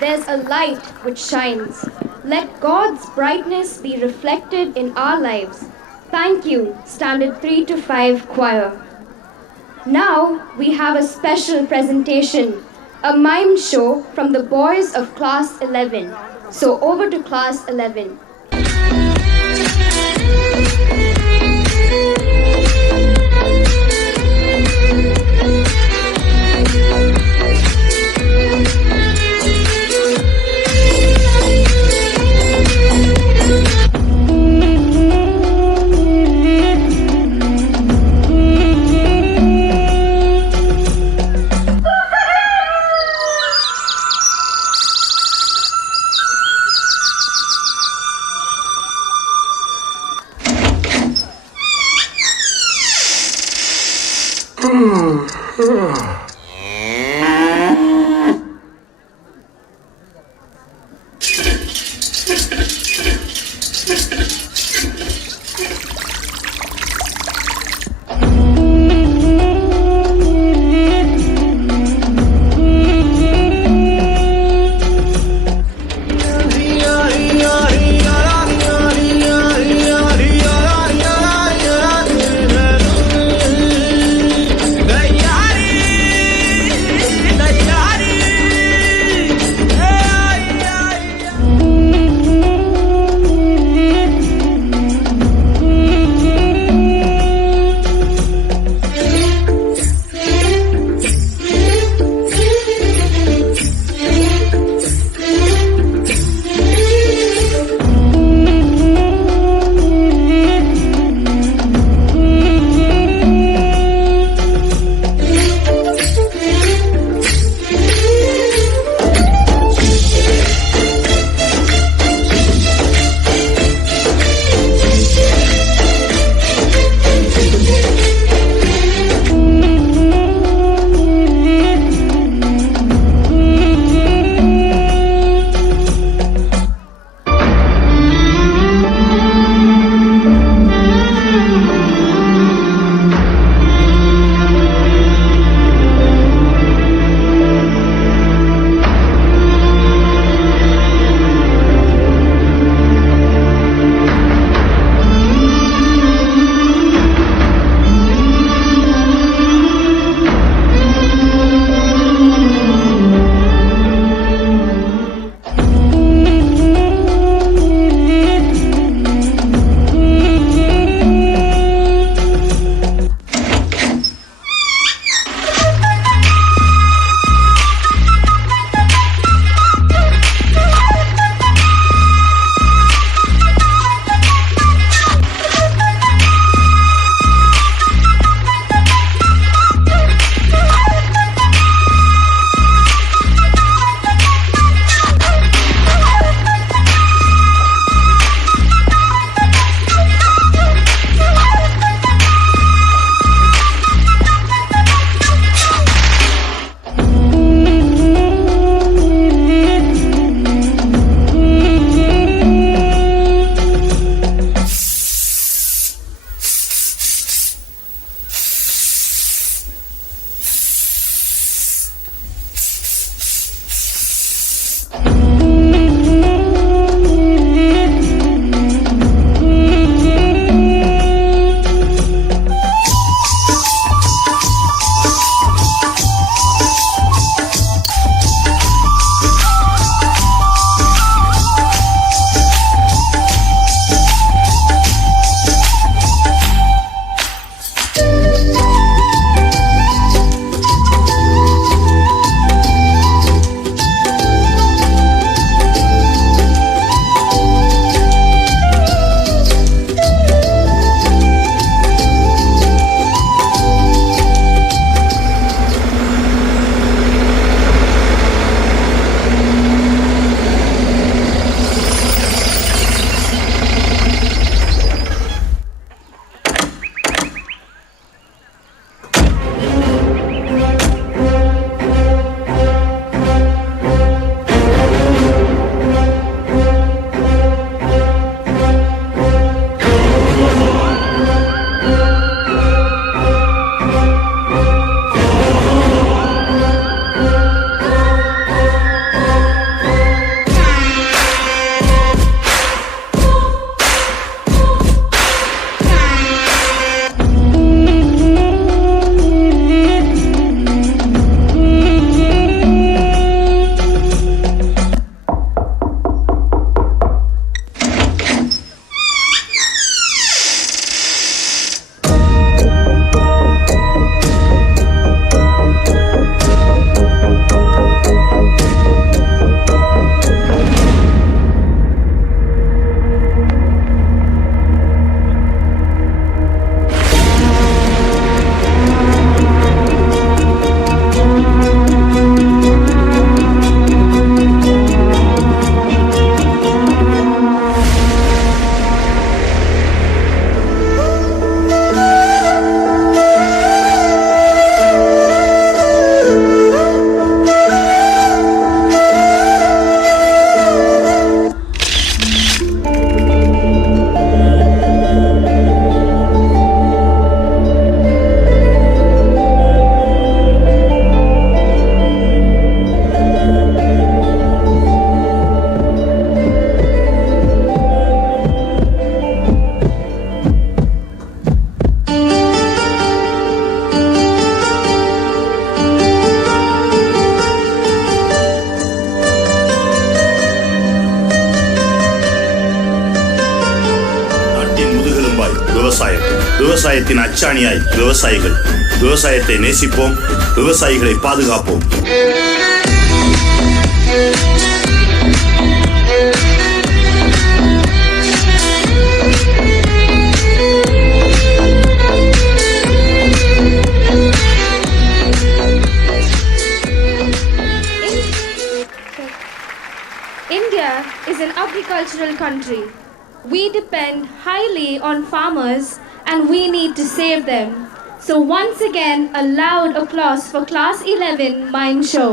there's a light which shines. Let God's brightness be reflected in our lives. Thank you, Standard 3 to 5 Choir. Now we have a special presentation, a mime show from the boys of Class 11. So over to Class 11. விவசாயம். விவசாயத்தின் அச்சாணியாய் விவசாயிகள். விவசாயத்தை நேசிப்போம், விவசாயிகளை பாதுகாப்போம். India is an agricultural country. We depend highly on farmers and we need to save them. So once again, a loud applause for Class 11 Mime Show.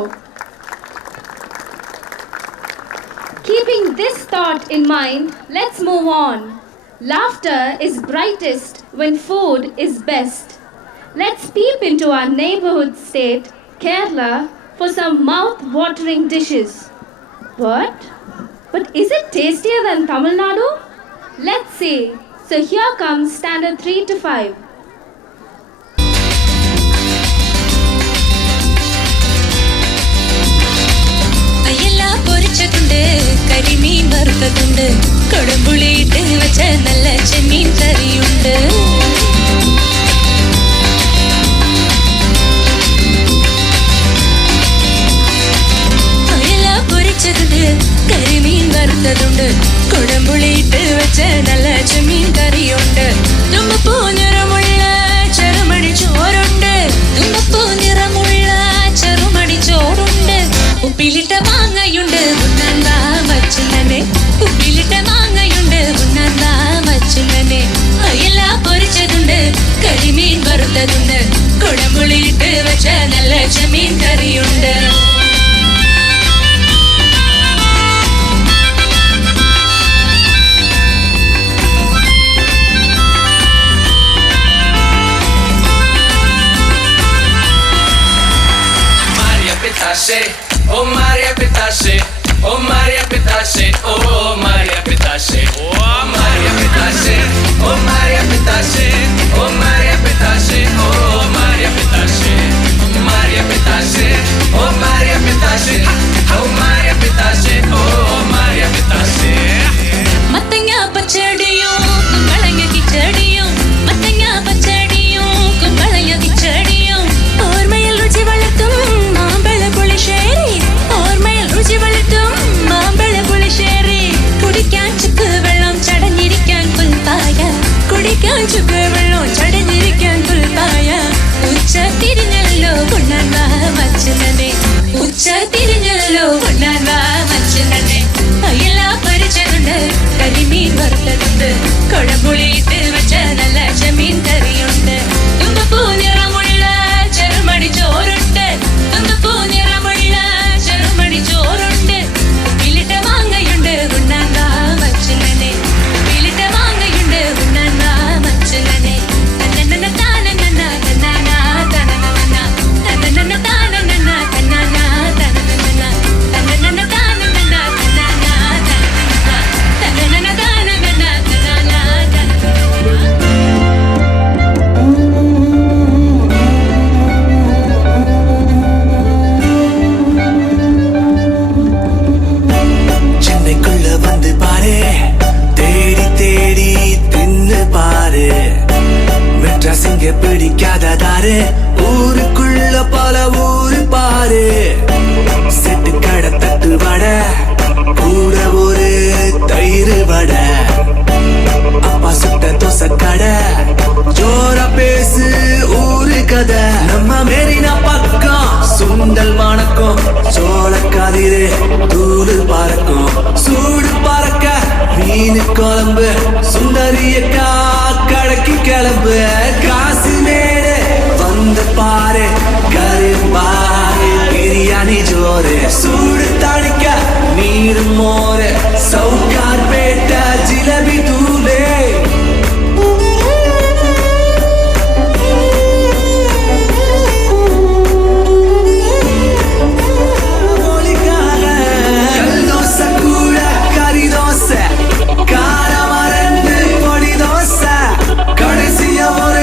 Keeping this thought in mind, let's move on. Laughter is brightest when food is best. Let's peep into our neighborhood state, Kerala, for some mouth-watering dishes. What? But is it tastier than Tamil Nadu? Let's see. So here comes standard 3 to 5. അയല പൊരിച്ചതുണ്ട്, കരിമീൻ വറുത്തതുണ്ട്, കൊടമ്പുളിയിട്ട് വെച്ച നല്ല ചെമ്മീൻ കറിയുണ്ട്. കരിമീൻ വറുത്തതുണ്ട്, കുടമ്പുളിയിട്ട് വെച്ച നല്ല ചെമ്മീൻ കറിയുണ്ട്. തുമ്പപ്പൂ നിറമുള്ള ചെറുമണി ചോറുണ്ട്, തുമ്പപ്പൂ നിറമുള്ള ചെറുമണി ചോറുണ്ട്. ഉപ്പിലിട്ട മാങ്ങയുണ്ട്, ഉണ്ണാൻ വാ മച്ചുണ്ണനെ. ഉപ്പിലിട്ട മാങ്ങയുണ്ട്, ഉണ്ണാൻ വാ മച്ചുണ്ണനെ. അയല പൊരിച്ചതുണ്ട്, കരിമീൻ വറുത്തതുണ്ട്, കുടമ്പുളിയിട്ട് വെച്ച നല്ല ചെമ്മീൻ കറിയുണ്ട്. Oh Maria Pitache, oh Maria Pitache, oh Maria Pitache, oh Maria Pitache, oh Maria Pitache, oh Maria Pitache, oh Maria Pitache, Maria Pitache, oh Maria Pitache, oh Maria Pitache, oh Maria Pitache. മത്തങ്ങ പച്ചടിയും കുമ്പളങ്ങ കിച്ചടിയും, മത്തങ്ങ പച്ചടിയും കുമ്പളങ്ങ കിച്ചടിയും, ഓർമ്മയിൽ രുചി വളർത്തും മാമ്പഴ പുളിശ്ശേരി, ഓർമ്മയിൽ രുചി വളർത്തും മാമ്പഴ പുളിശ്ശേരി. കുടിക്കാൻ ചുക്ക് വെള്ളം ചടഞ്ഞിരിക്കാൻ പുൽപ്പായ, കുടിക്കാൻ ചുക്ക് വെള്ളം ചടഞ്ഞിരിക്കാൻ പുൽപ്പായ. ഉച്ച തിരിഞ്ഞല്ലോ ഉണ്ണാൻ വാ മച്ചുണ്ണനെ, ഉച്ച തിരിഞ്ഞല്ലോ ഉണ്ണാൻ വാ മച്ചുണ്ണനെ. അയല പൊരിച്ചതുണ്ട്, കരിമീൻ വറുത്തതുണ്ട്, കുടമ്പുളിയിട്ട് വെച്ച നല്ല ചെമ്മീൻ കറിയുണ്ട്. തുമ്പപ്പൂ നിറമുള്ള ചെറുമണി ചോറുണ്ട്, തുമ്പപ്പൂ നിറമുള്ള ചെറുമണി ചോറുണ്ട്. ഉപ്പിലിട്ട മാങ്ങയുണ്ട്, ഉണ്ണാൻ വാ മച്ചുണ്ണനെ. ഉപ്പിലിട്ട മാങ്ങയുണ്ട്, ഉണ്ണാൻ വാ മച്ചുണ്ണനെ. തന്നന താനന തന്നന തനനന, തന്നന താനന തന്നന തനനന, തന്നന താനന തന്നന തനനന, തന്നന താനന തന്നന തനനന. சென்னைக்குள்ள வந்து பாரு, தேடி தேடி தின்னு பாரு. மெட்ராஸ் இங்க பிடிக்காததாரு, ஊருக்குள்ள பல ஊரு பாரு. செட்டு கடை தட்டு வடை, கூட ஒரு தயிர் வடை. அப்பா சுட்ட தோசை கடை, ஜோரா பேசு ஊரு கதை. நம்ம மெரினா பக்கம் சுண்டல் மணக்கும், சோளக்காதிரு தூளு பறக்கும். சூடு பறக்க மீன் குழம்பு, சுந்தரியக்கா கடைக்கு கிளம்பு. காசு மேடு வந்து பாரு, கரும்பாரு பிரியாணி ஜோறு. சூடு தணிக்க நீர் மோரு, சவுக்கார் பேட்ட ஜிலேபி தூளே. கல் தோசை கூட கறி தோசை, காரமா 2 பொடி தோசை, கடைசியா ஒரு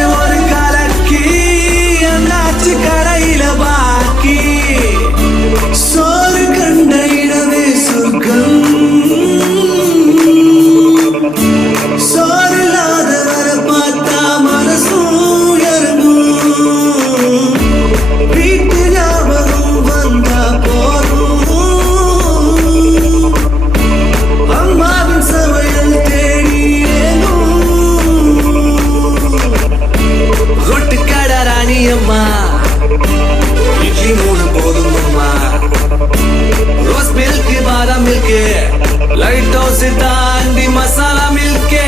தோசை தாண்டி மசாலா மில்கே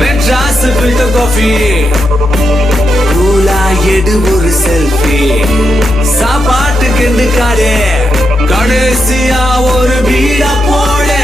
மெட்ராஸ் ஃபில்டர் காஃபி கூலா எடு ஒரு செல்ஃபி சாப்பாட்டுக்கு எண்டு காடு கடைசியா ஒரு பீடா போடு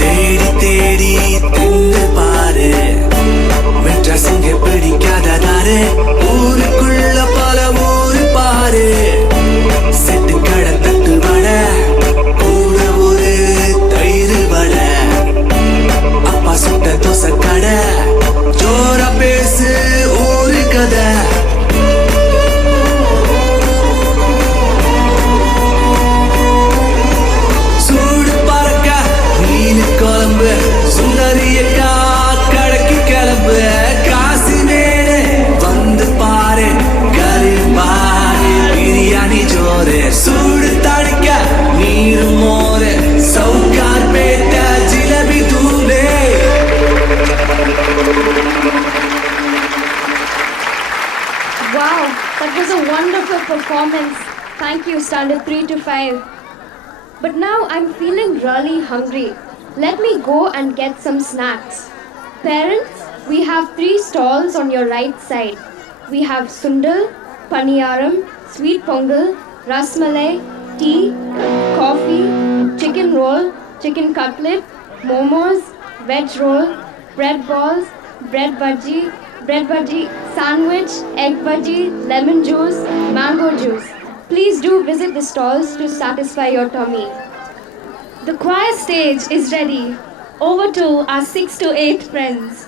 தேடி தேடி தின்னு பாரு மெட்ராஸ் இங்க பிடிக்காததாரு ஊருக்குள்ள பல ஊரு பாரு செட்டு கடை தட்டு வடை கூட ஒரு தயிர் வடை அப்பா சுட்ட தோசை கடை ஜோரா பேசு ஊரு கதை குழம்பு சுந்தரியக்கா கடைக்கு கிளம்பு காசி மேடு வந்து பாரு கறி பாரு பிரியாணி ஜோறு சூடு தடிக்க நீர் மோரு சவுக்கார் பேட்ட jalebi தூளே Wow, that was a wonderful performance. Thank you, Standard 3 to 5. But now I'm feeling really hungry. Let me go and get some snacks. Parents, we have 3 stalls on your right side. We have sundal, paniyaram, sweet pongal, rasmalai, tea, coffee, chicken roll, chicken cutlet, momos, veg roll, bread balls, bread bhaji, sandwich, egg bhaji, lemon juice, mango juice. Please do visit the stalls to satisfy your tummy. The choir stage is ready. Over to our 6 to 8 friends.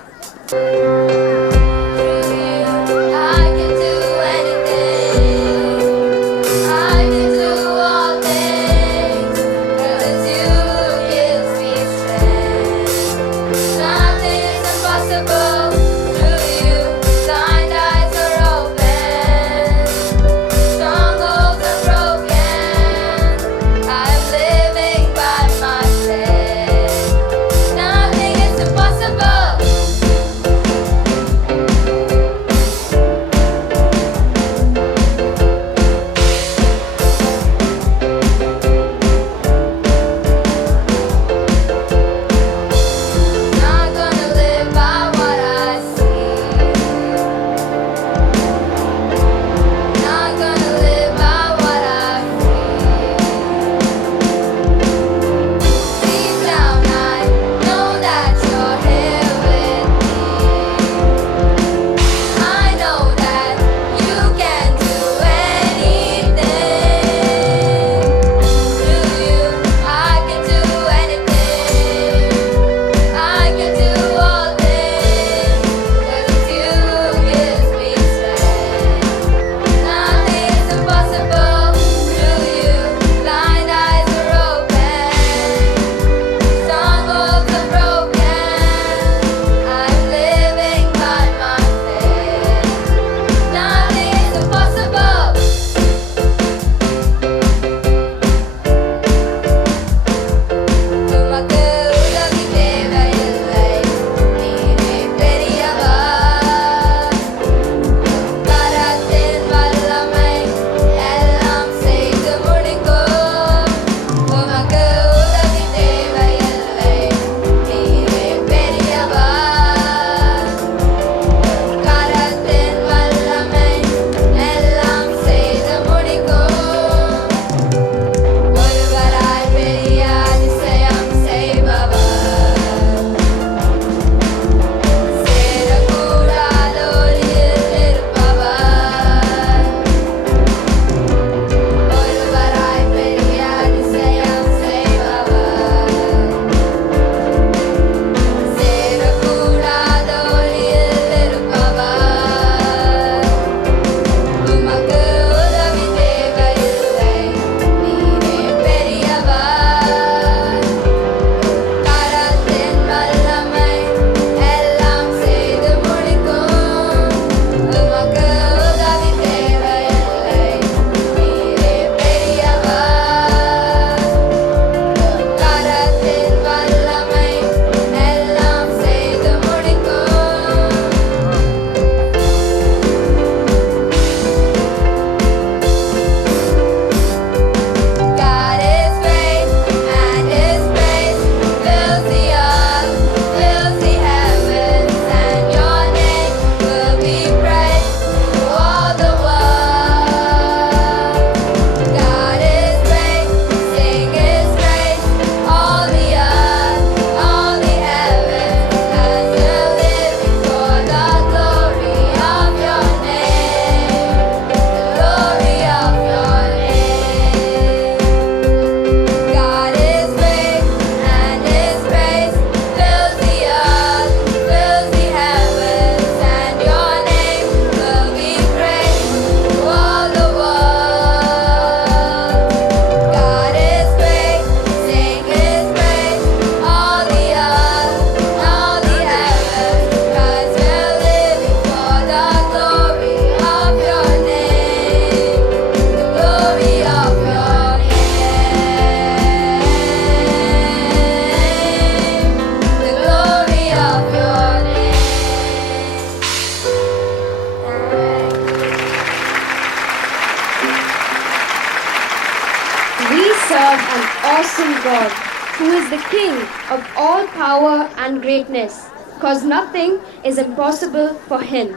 who is the King of all power and greatness, cause nothing is impossible for him.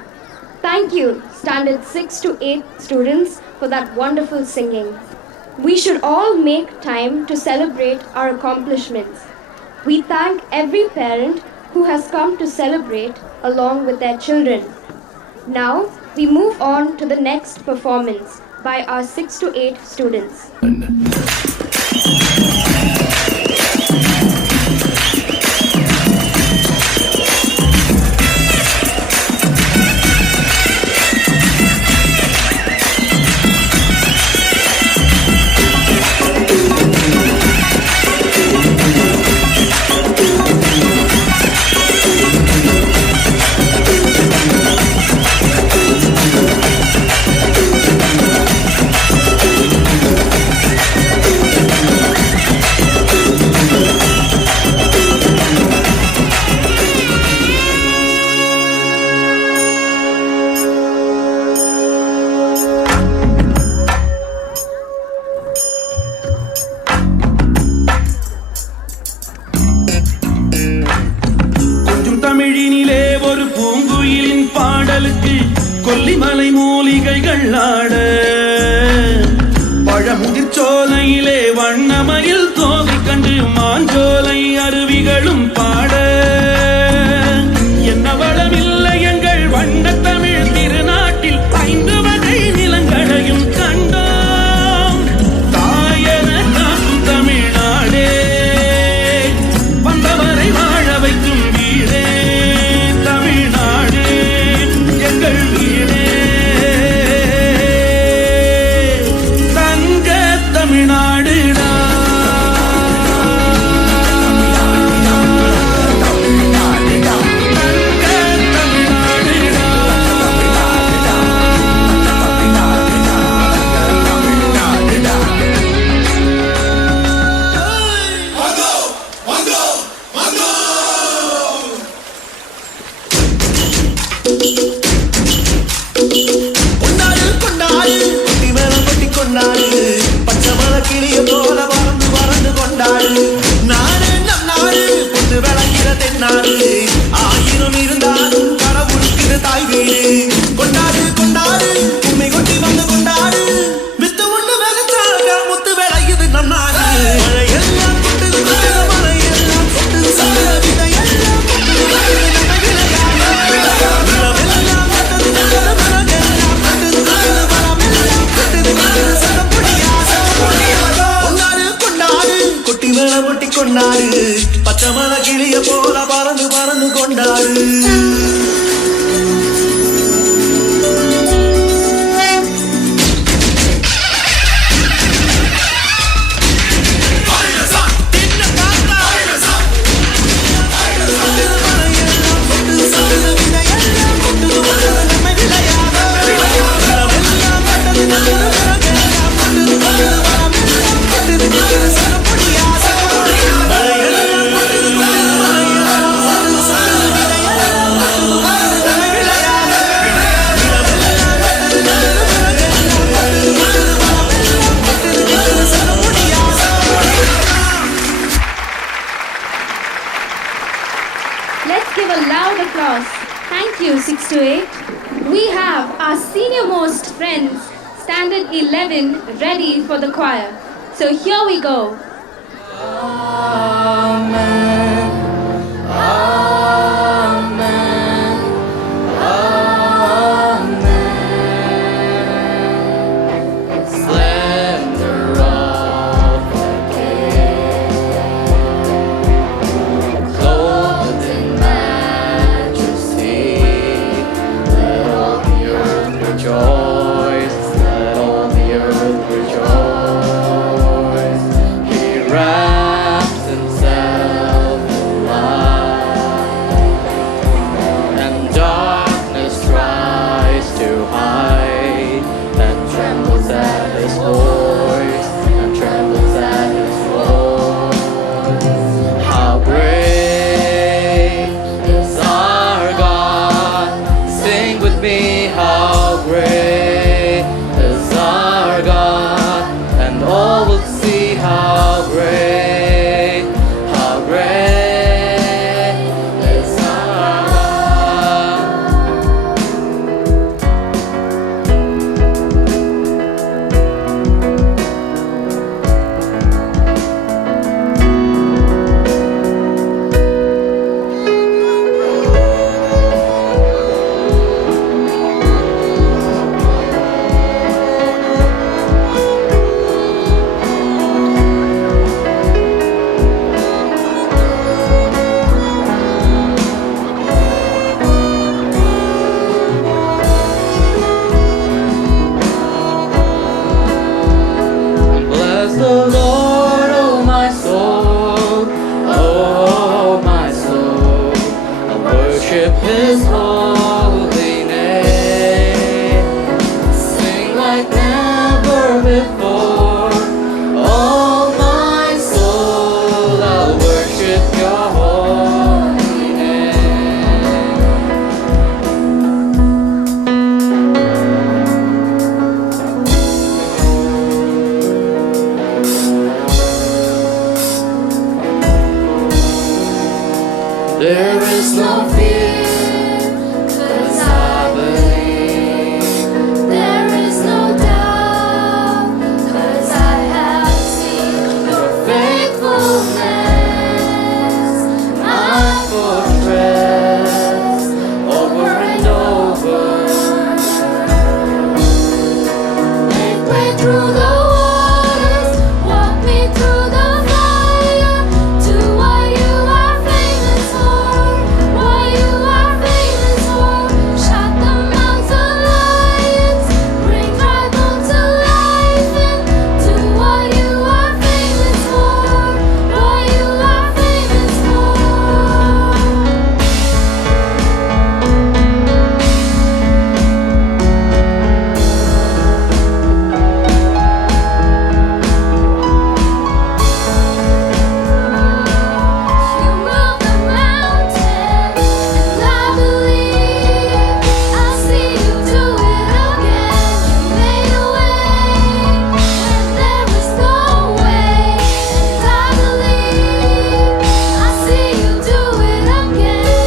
Thank you, Standard 6 to 8 students, for that wonderful singing. We should all make time to celebrate our accomplishments. We thank every parent who has come to celebrate along with their children. Now, we move on to the next performance by our 6 to 8 students. Kollimalai மூலிகைகள் ஆட பழமுதிர் சோலையிலே வண்ணமயில் தோகை கண்டு மாஞ்சோலை அருவிகளும் பாட என்ன வளமில்லை எங்கள் வண்ணத் தமிழ் திருநாட்டில் 5 வகை நிலங்களையும் கண்டோம். தாயன காக்கும் தமிழ்நாடே வந்தவரை வாழ வைக்கும் வீடே தமிழ்நாடே எங்கள் வீடே தங்க தமிழ்நாடுடா. ஆயிரம் இருந்தாலும் கடவுளுக்கு தாய் வீடு கொண்டாடு கொண்டாடு உண்மை கொட்டி வந்து கொண்டாடு வித்து ஒண்ணு விளைச்சாக முத்து விளையுது நன்னாடு மழையெல்லாம் கொட்டுது கொட்டுது மழையெல்லாம் கொட்டுது விதையெல்லாம் கொட்டுது நம்ம விளையாடு நிலவெல்லாம் கொட்டுது கொட்டுது மரங்கெல்லாம் கொட்டுது கொட்டுது மரமெல்லாம் கொட்டுது கொட்டுது சதம் பொடியாது கொண்டாடு கொண்டாடு கொட்டி வேலை ஒட்டி கொண்டாடு பச்சை மலை கிளிய போல பறந்து பறந்து கொண்டாடு. Let's give a loud applause. Thank you, 6 to 8. We have our senior most friends, Standard 11, ready for the choir. So here we go. Amen. Amen. Amen. Splendor of the King, clothed in majesty, let all the earth rejoice, let all the earth rejoice. He wraps himself worship His holy name. Sing like never before. Oh my soul, I'll worship Your holy name. There is no fear, 'cause I believe. There is no doubt, 'cause I have seen Your faithfulness, my fortress, over and over. Make way through the waters, walk me through the fire, to what You are famous for, what You are famous for. Shut the mouths of lions, bring dry bones to life, and to what You are famous for, what You are famous for. You move the mountains, and I believe I'll see You do it again. You made a way when there was no way, and I believe I'll see You do it again.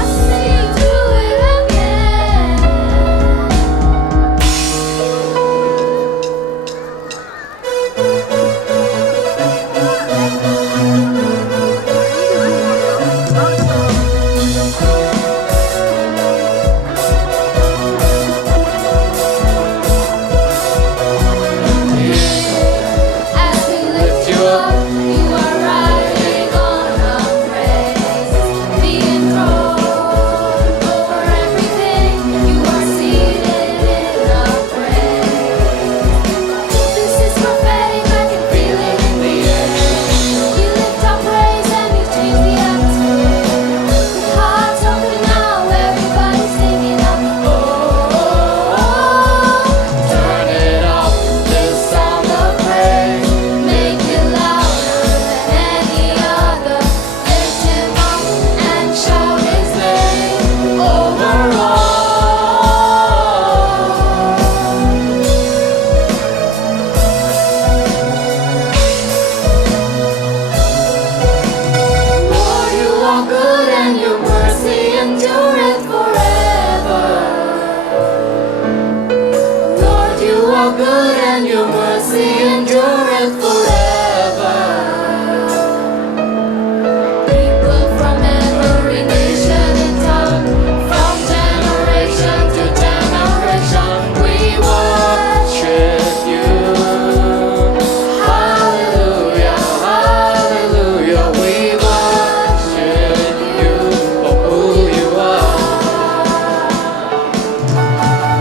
I see You do it again. As we lift You up, You are riding on our praise. Being throned over everything, You are seated in our praise. This is prophetic, I can feel it in the air. You lift our praise and You change the atmosphere. Hearts open now, everybody's singing up. Turn it up, this sound of praise. Make it louder than any other. Lift Him up and shout His name over Lord, You are good and Your mercy endureth forever. Lord, You are good and Your mercy endureth forever. People from every nation and tongue, from generation to generation, we worship You. Hallelujah, hallelujah, we worship You for who You are.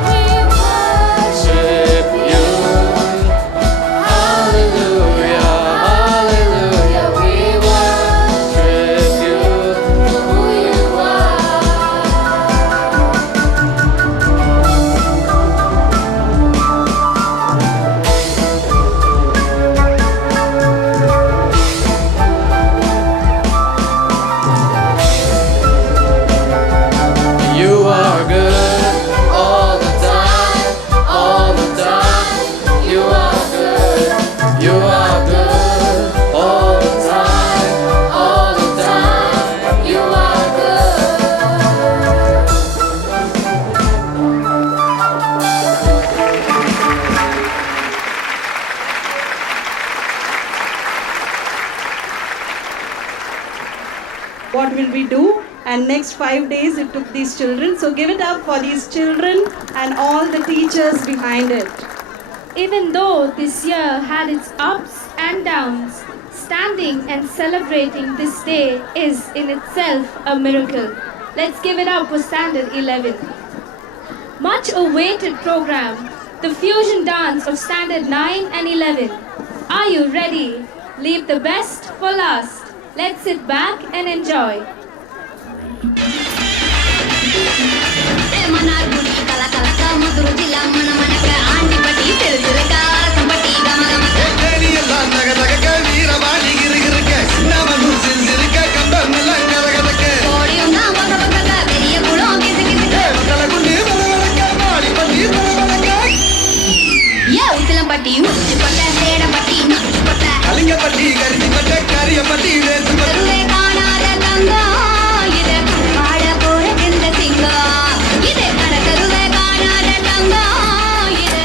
We worship You. Hallelujah, hallelujah, we worship You for who You are. You are good all the time, all the time. You are good, You are good all the time, all the time. You are good. What will we do? And next 5 days it took these children. So give it up for these children and all the teachers behind it. Even though this year had its ups and downs, standing and celebrating this day is in itself a miracle. Let's give it up for Standard 11. Much awaited program, the fusion dance of Standard 9 and 11. Are you ready? Leave the best for last. Let's sit back and enjoy. Kalingapatti கரிசிப்பட்ட Kariyapatti வேசுப்பட்டு காணாத தங்கம் இது வாழ போற இந்த சிங்கம் இது கடற்கருவே காணாத தங்கம் இது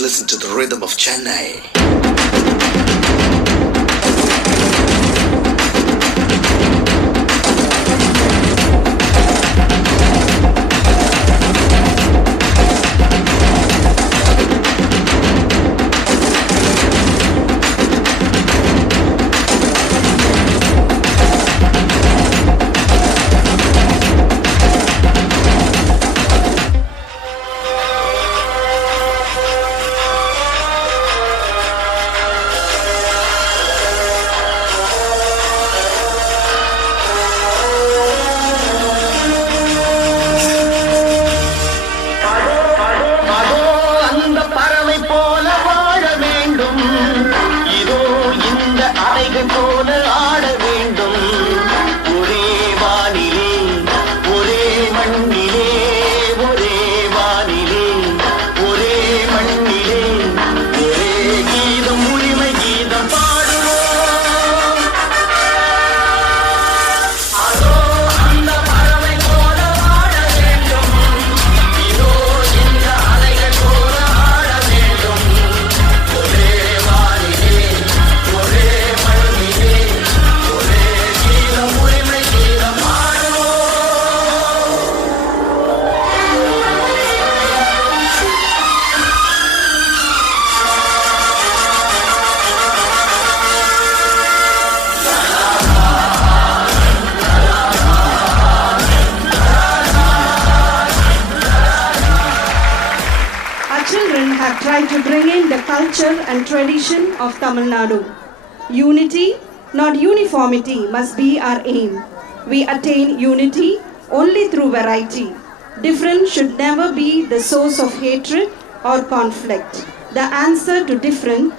Let's listen to the rhythm of Chennai. Tried to bring in the culture and tradition of Tamil Nadu. Unity, not uniformity, must be our aim. We attain unity only through variety. Difference should never be the source of hatred or conflict. The answer to different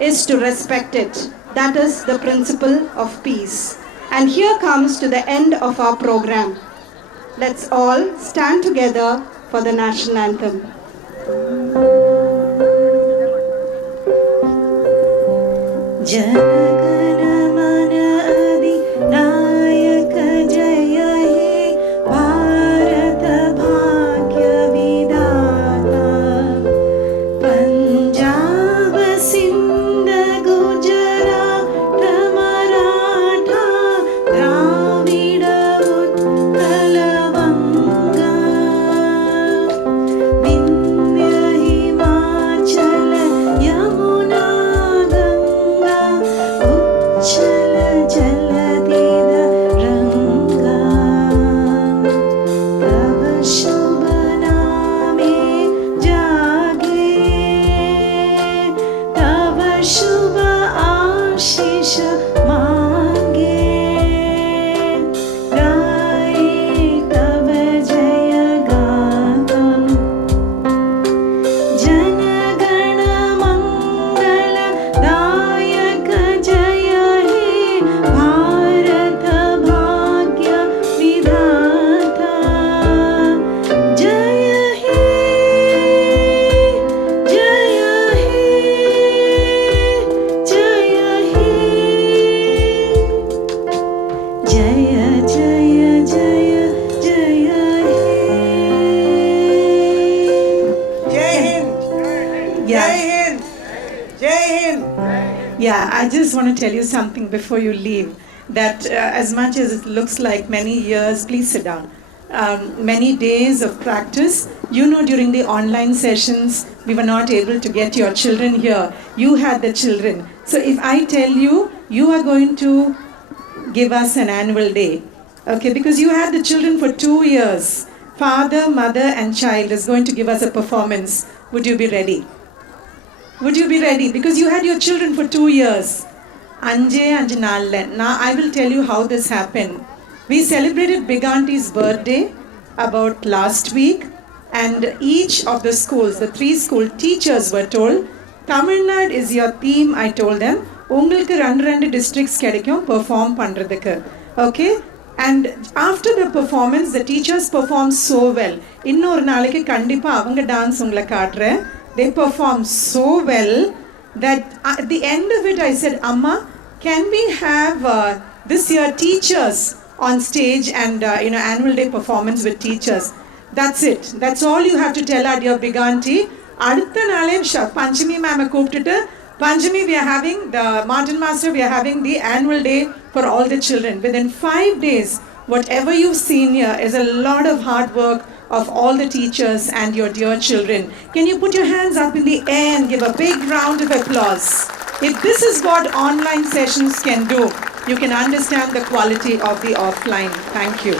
is to respect it. That is the principle of peace. And here comes to the end of our program. Let's all stand together for the national anthem. Yeah, I just want to tell you something before you leave, that as much as it looks like many years, please sit down. Many days of practice. You know, during the online sessions, we were not able to get your children here. You had the children. So if I tell you, you are going to give us an annual day, okay, because you had the children for 2 years. Father, mother and child is going to give us a performance. Would you be ready? Would you be ready? Because you had your children for 2 years. Now I will tell you how this happened. We celebrated Big Auntie's birthday about last week, and each of the schools, the 3 school teachers were told, Tamil Nadu is your theme, I told them. உங்களுக்கு 2 districts கிடைக்கும் perform பண்றதுக்கு. Okay? And after the performance, the teachers performed so well. இன்னொரு நாளைக்கு கண்டிப்பா அவங்க dance உங்களை காட்டுறேன். They performed so well that at the end of it I said, Amma, can we have this year teachers on stage and annual day performance with teachers? That's it. That's all you have to tell our dear Big Auntie. அடுத்த நாளே பஞ்சமி மேமை கூப்பிட்டுட்டு Panjami, we are having the Martin Master, we are having the annual day for all the children. Within 5 days, whatever you've seen here is a lot of hard work of all the teachers and your dear children. Can you put your hands up in the air and give a big round of applause? If this is what online sessions can do, you can understand the quality of the offline. Thank you.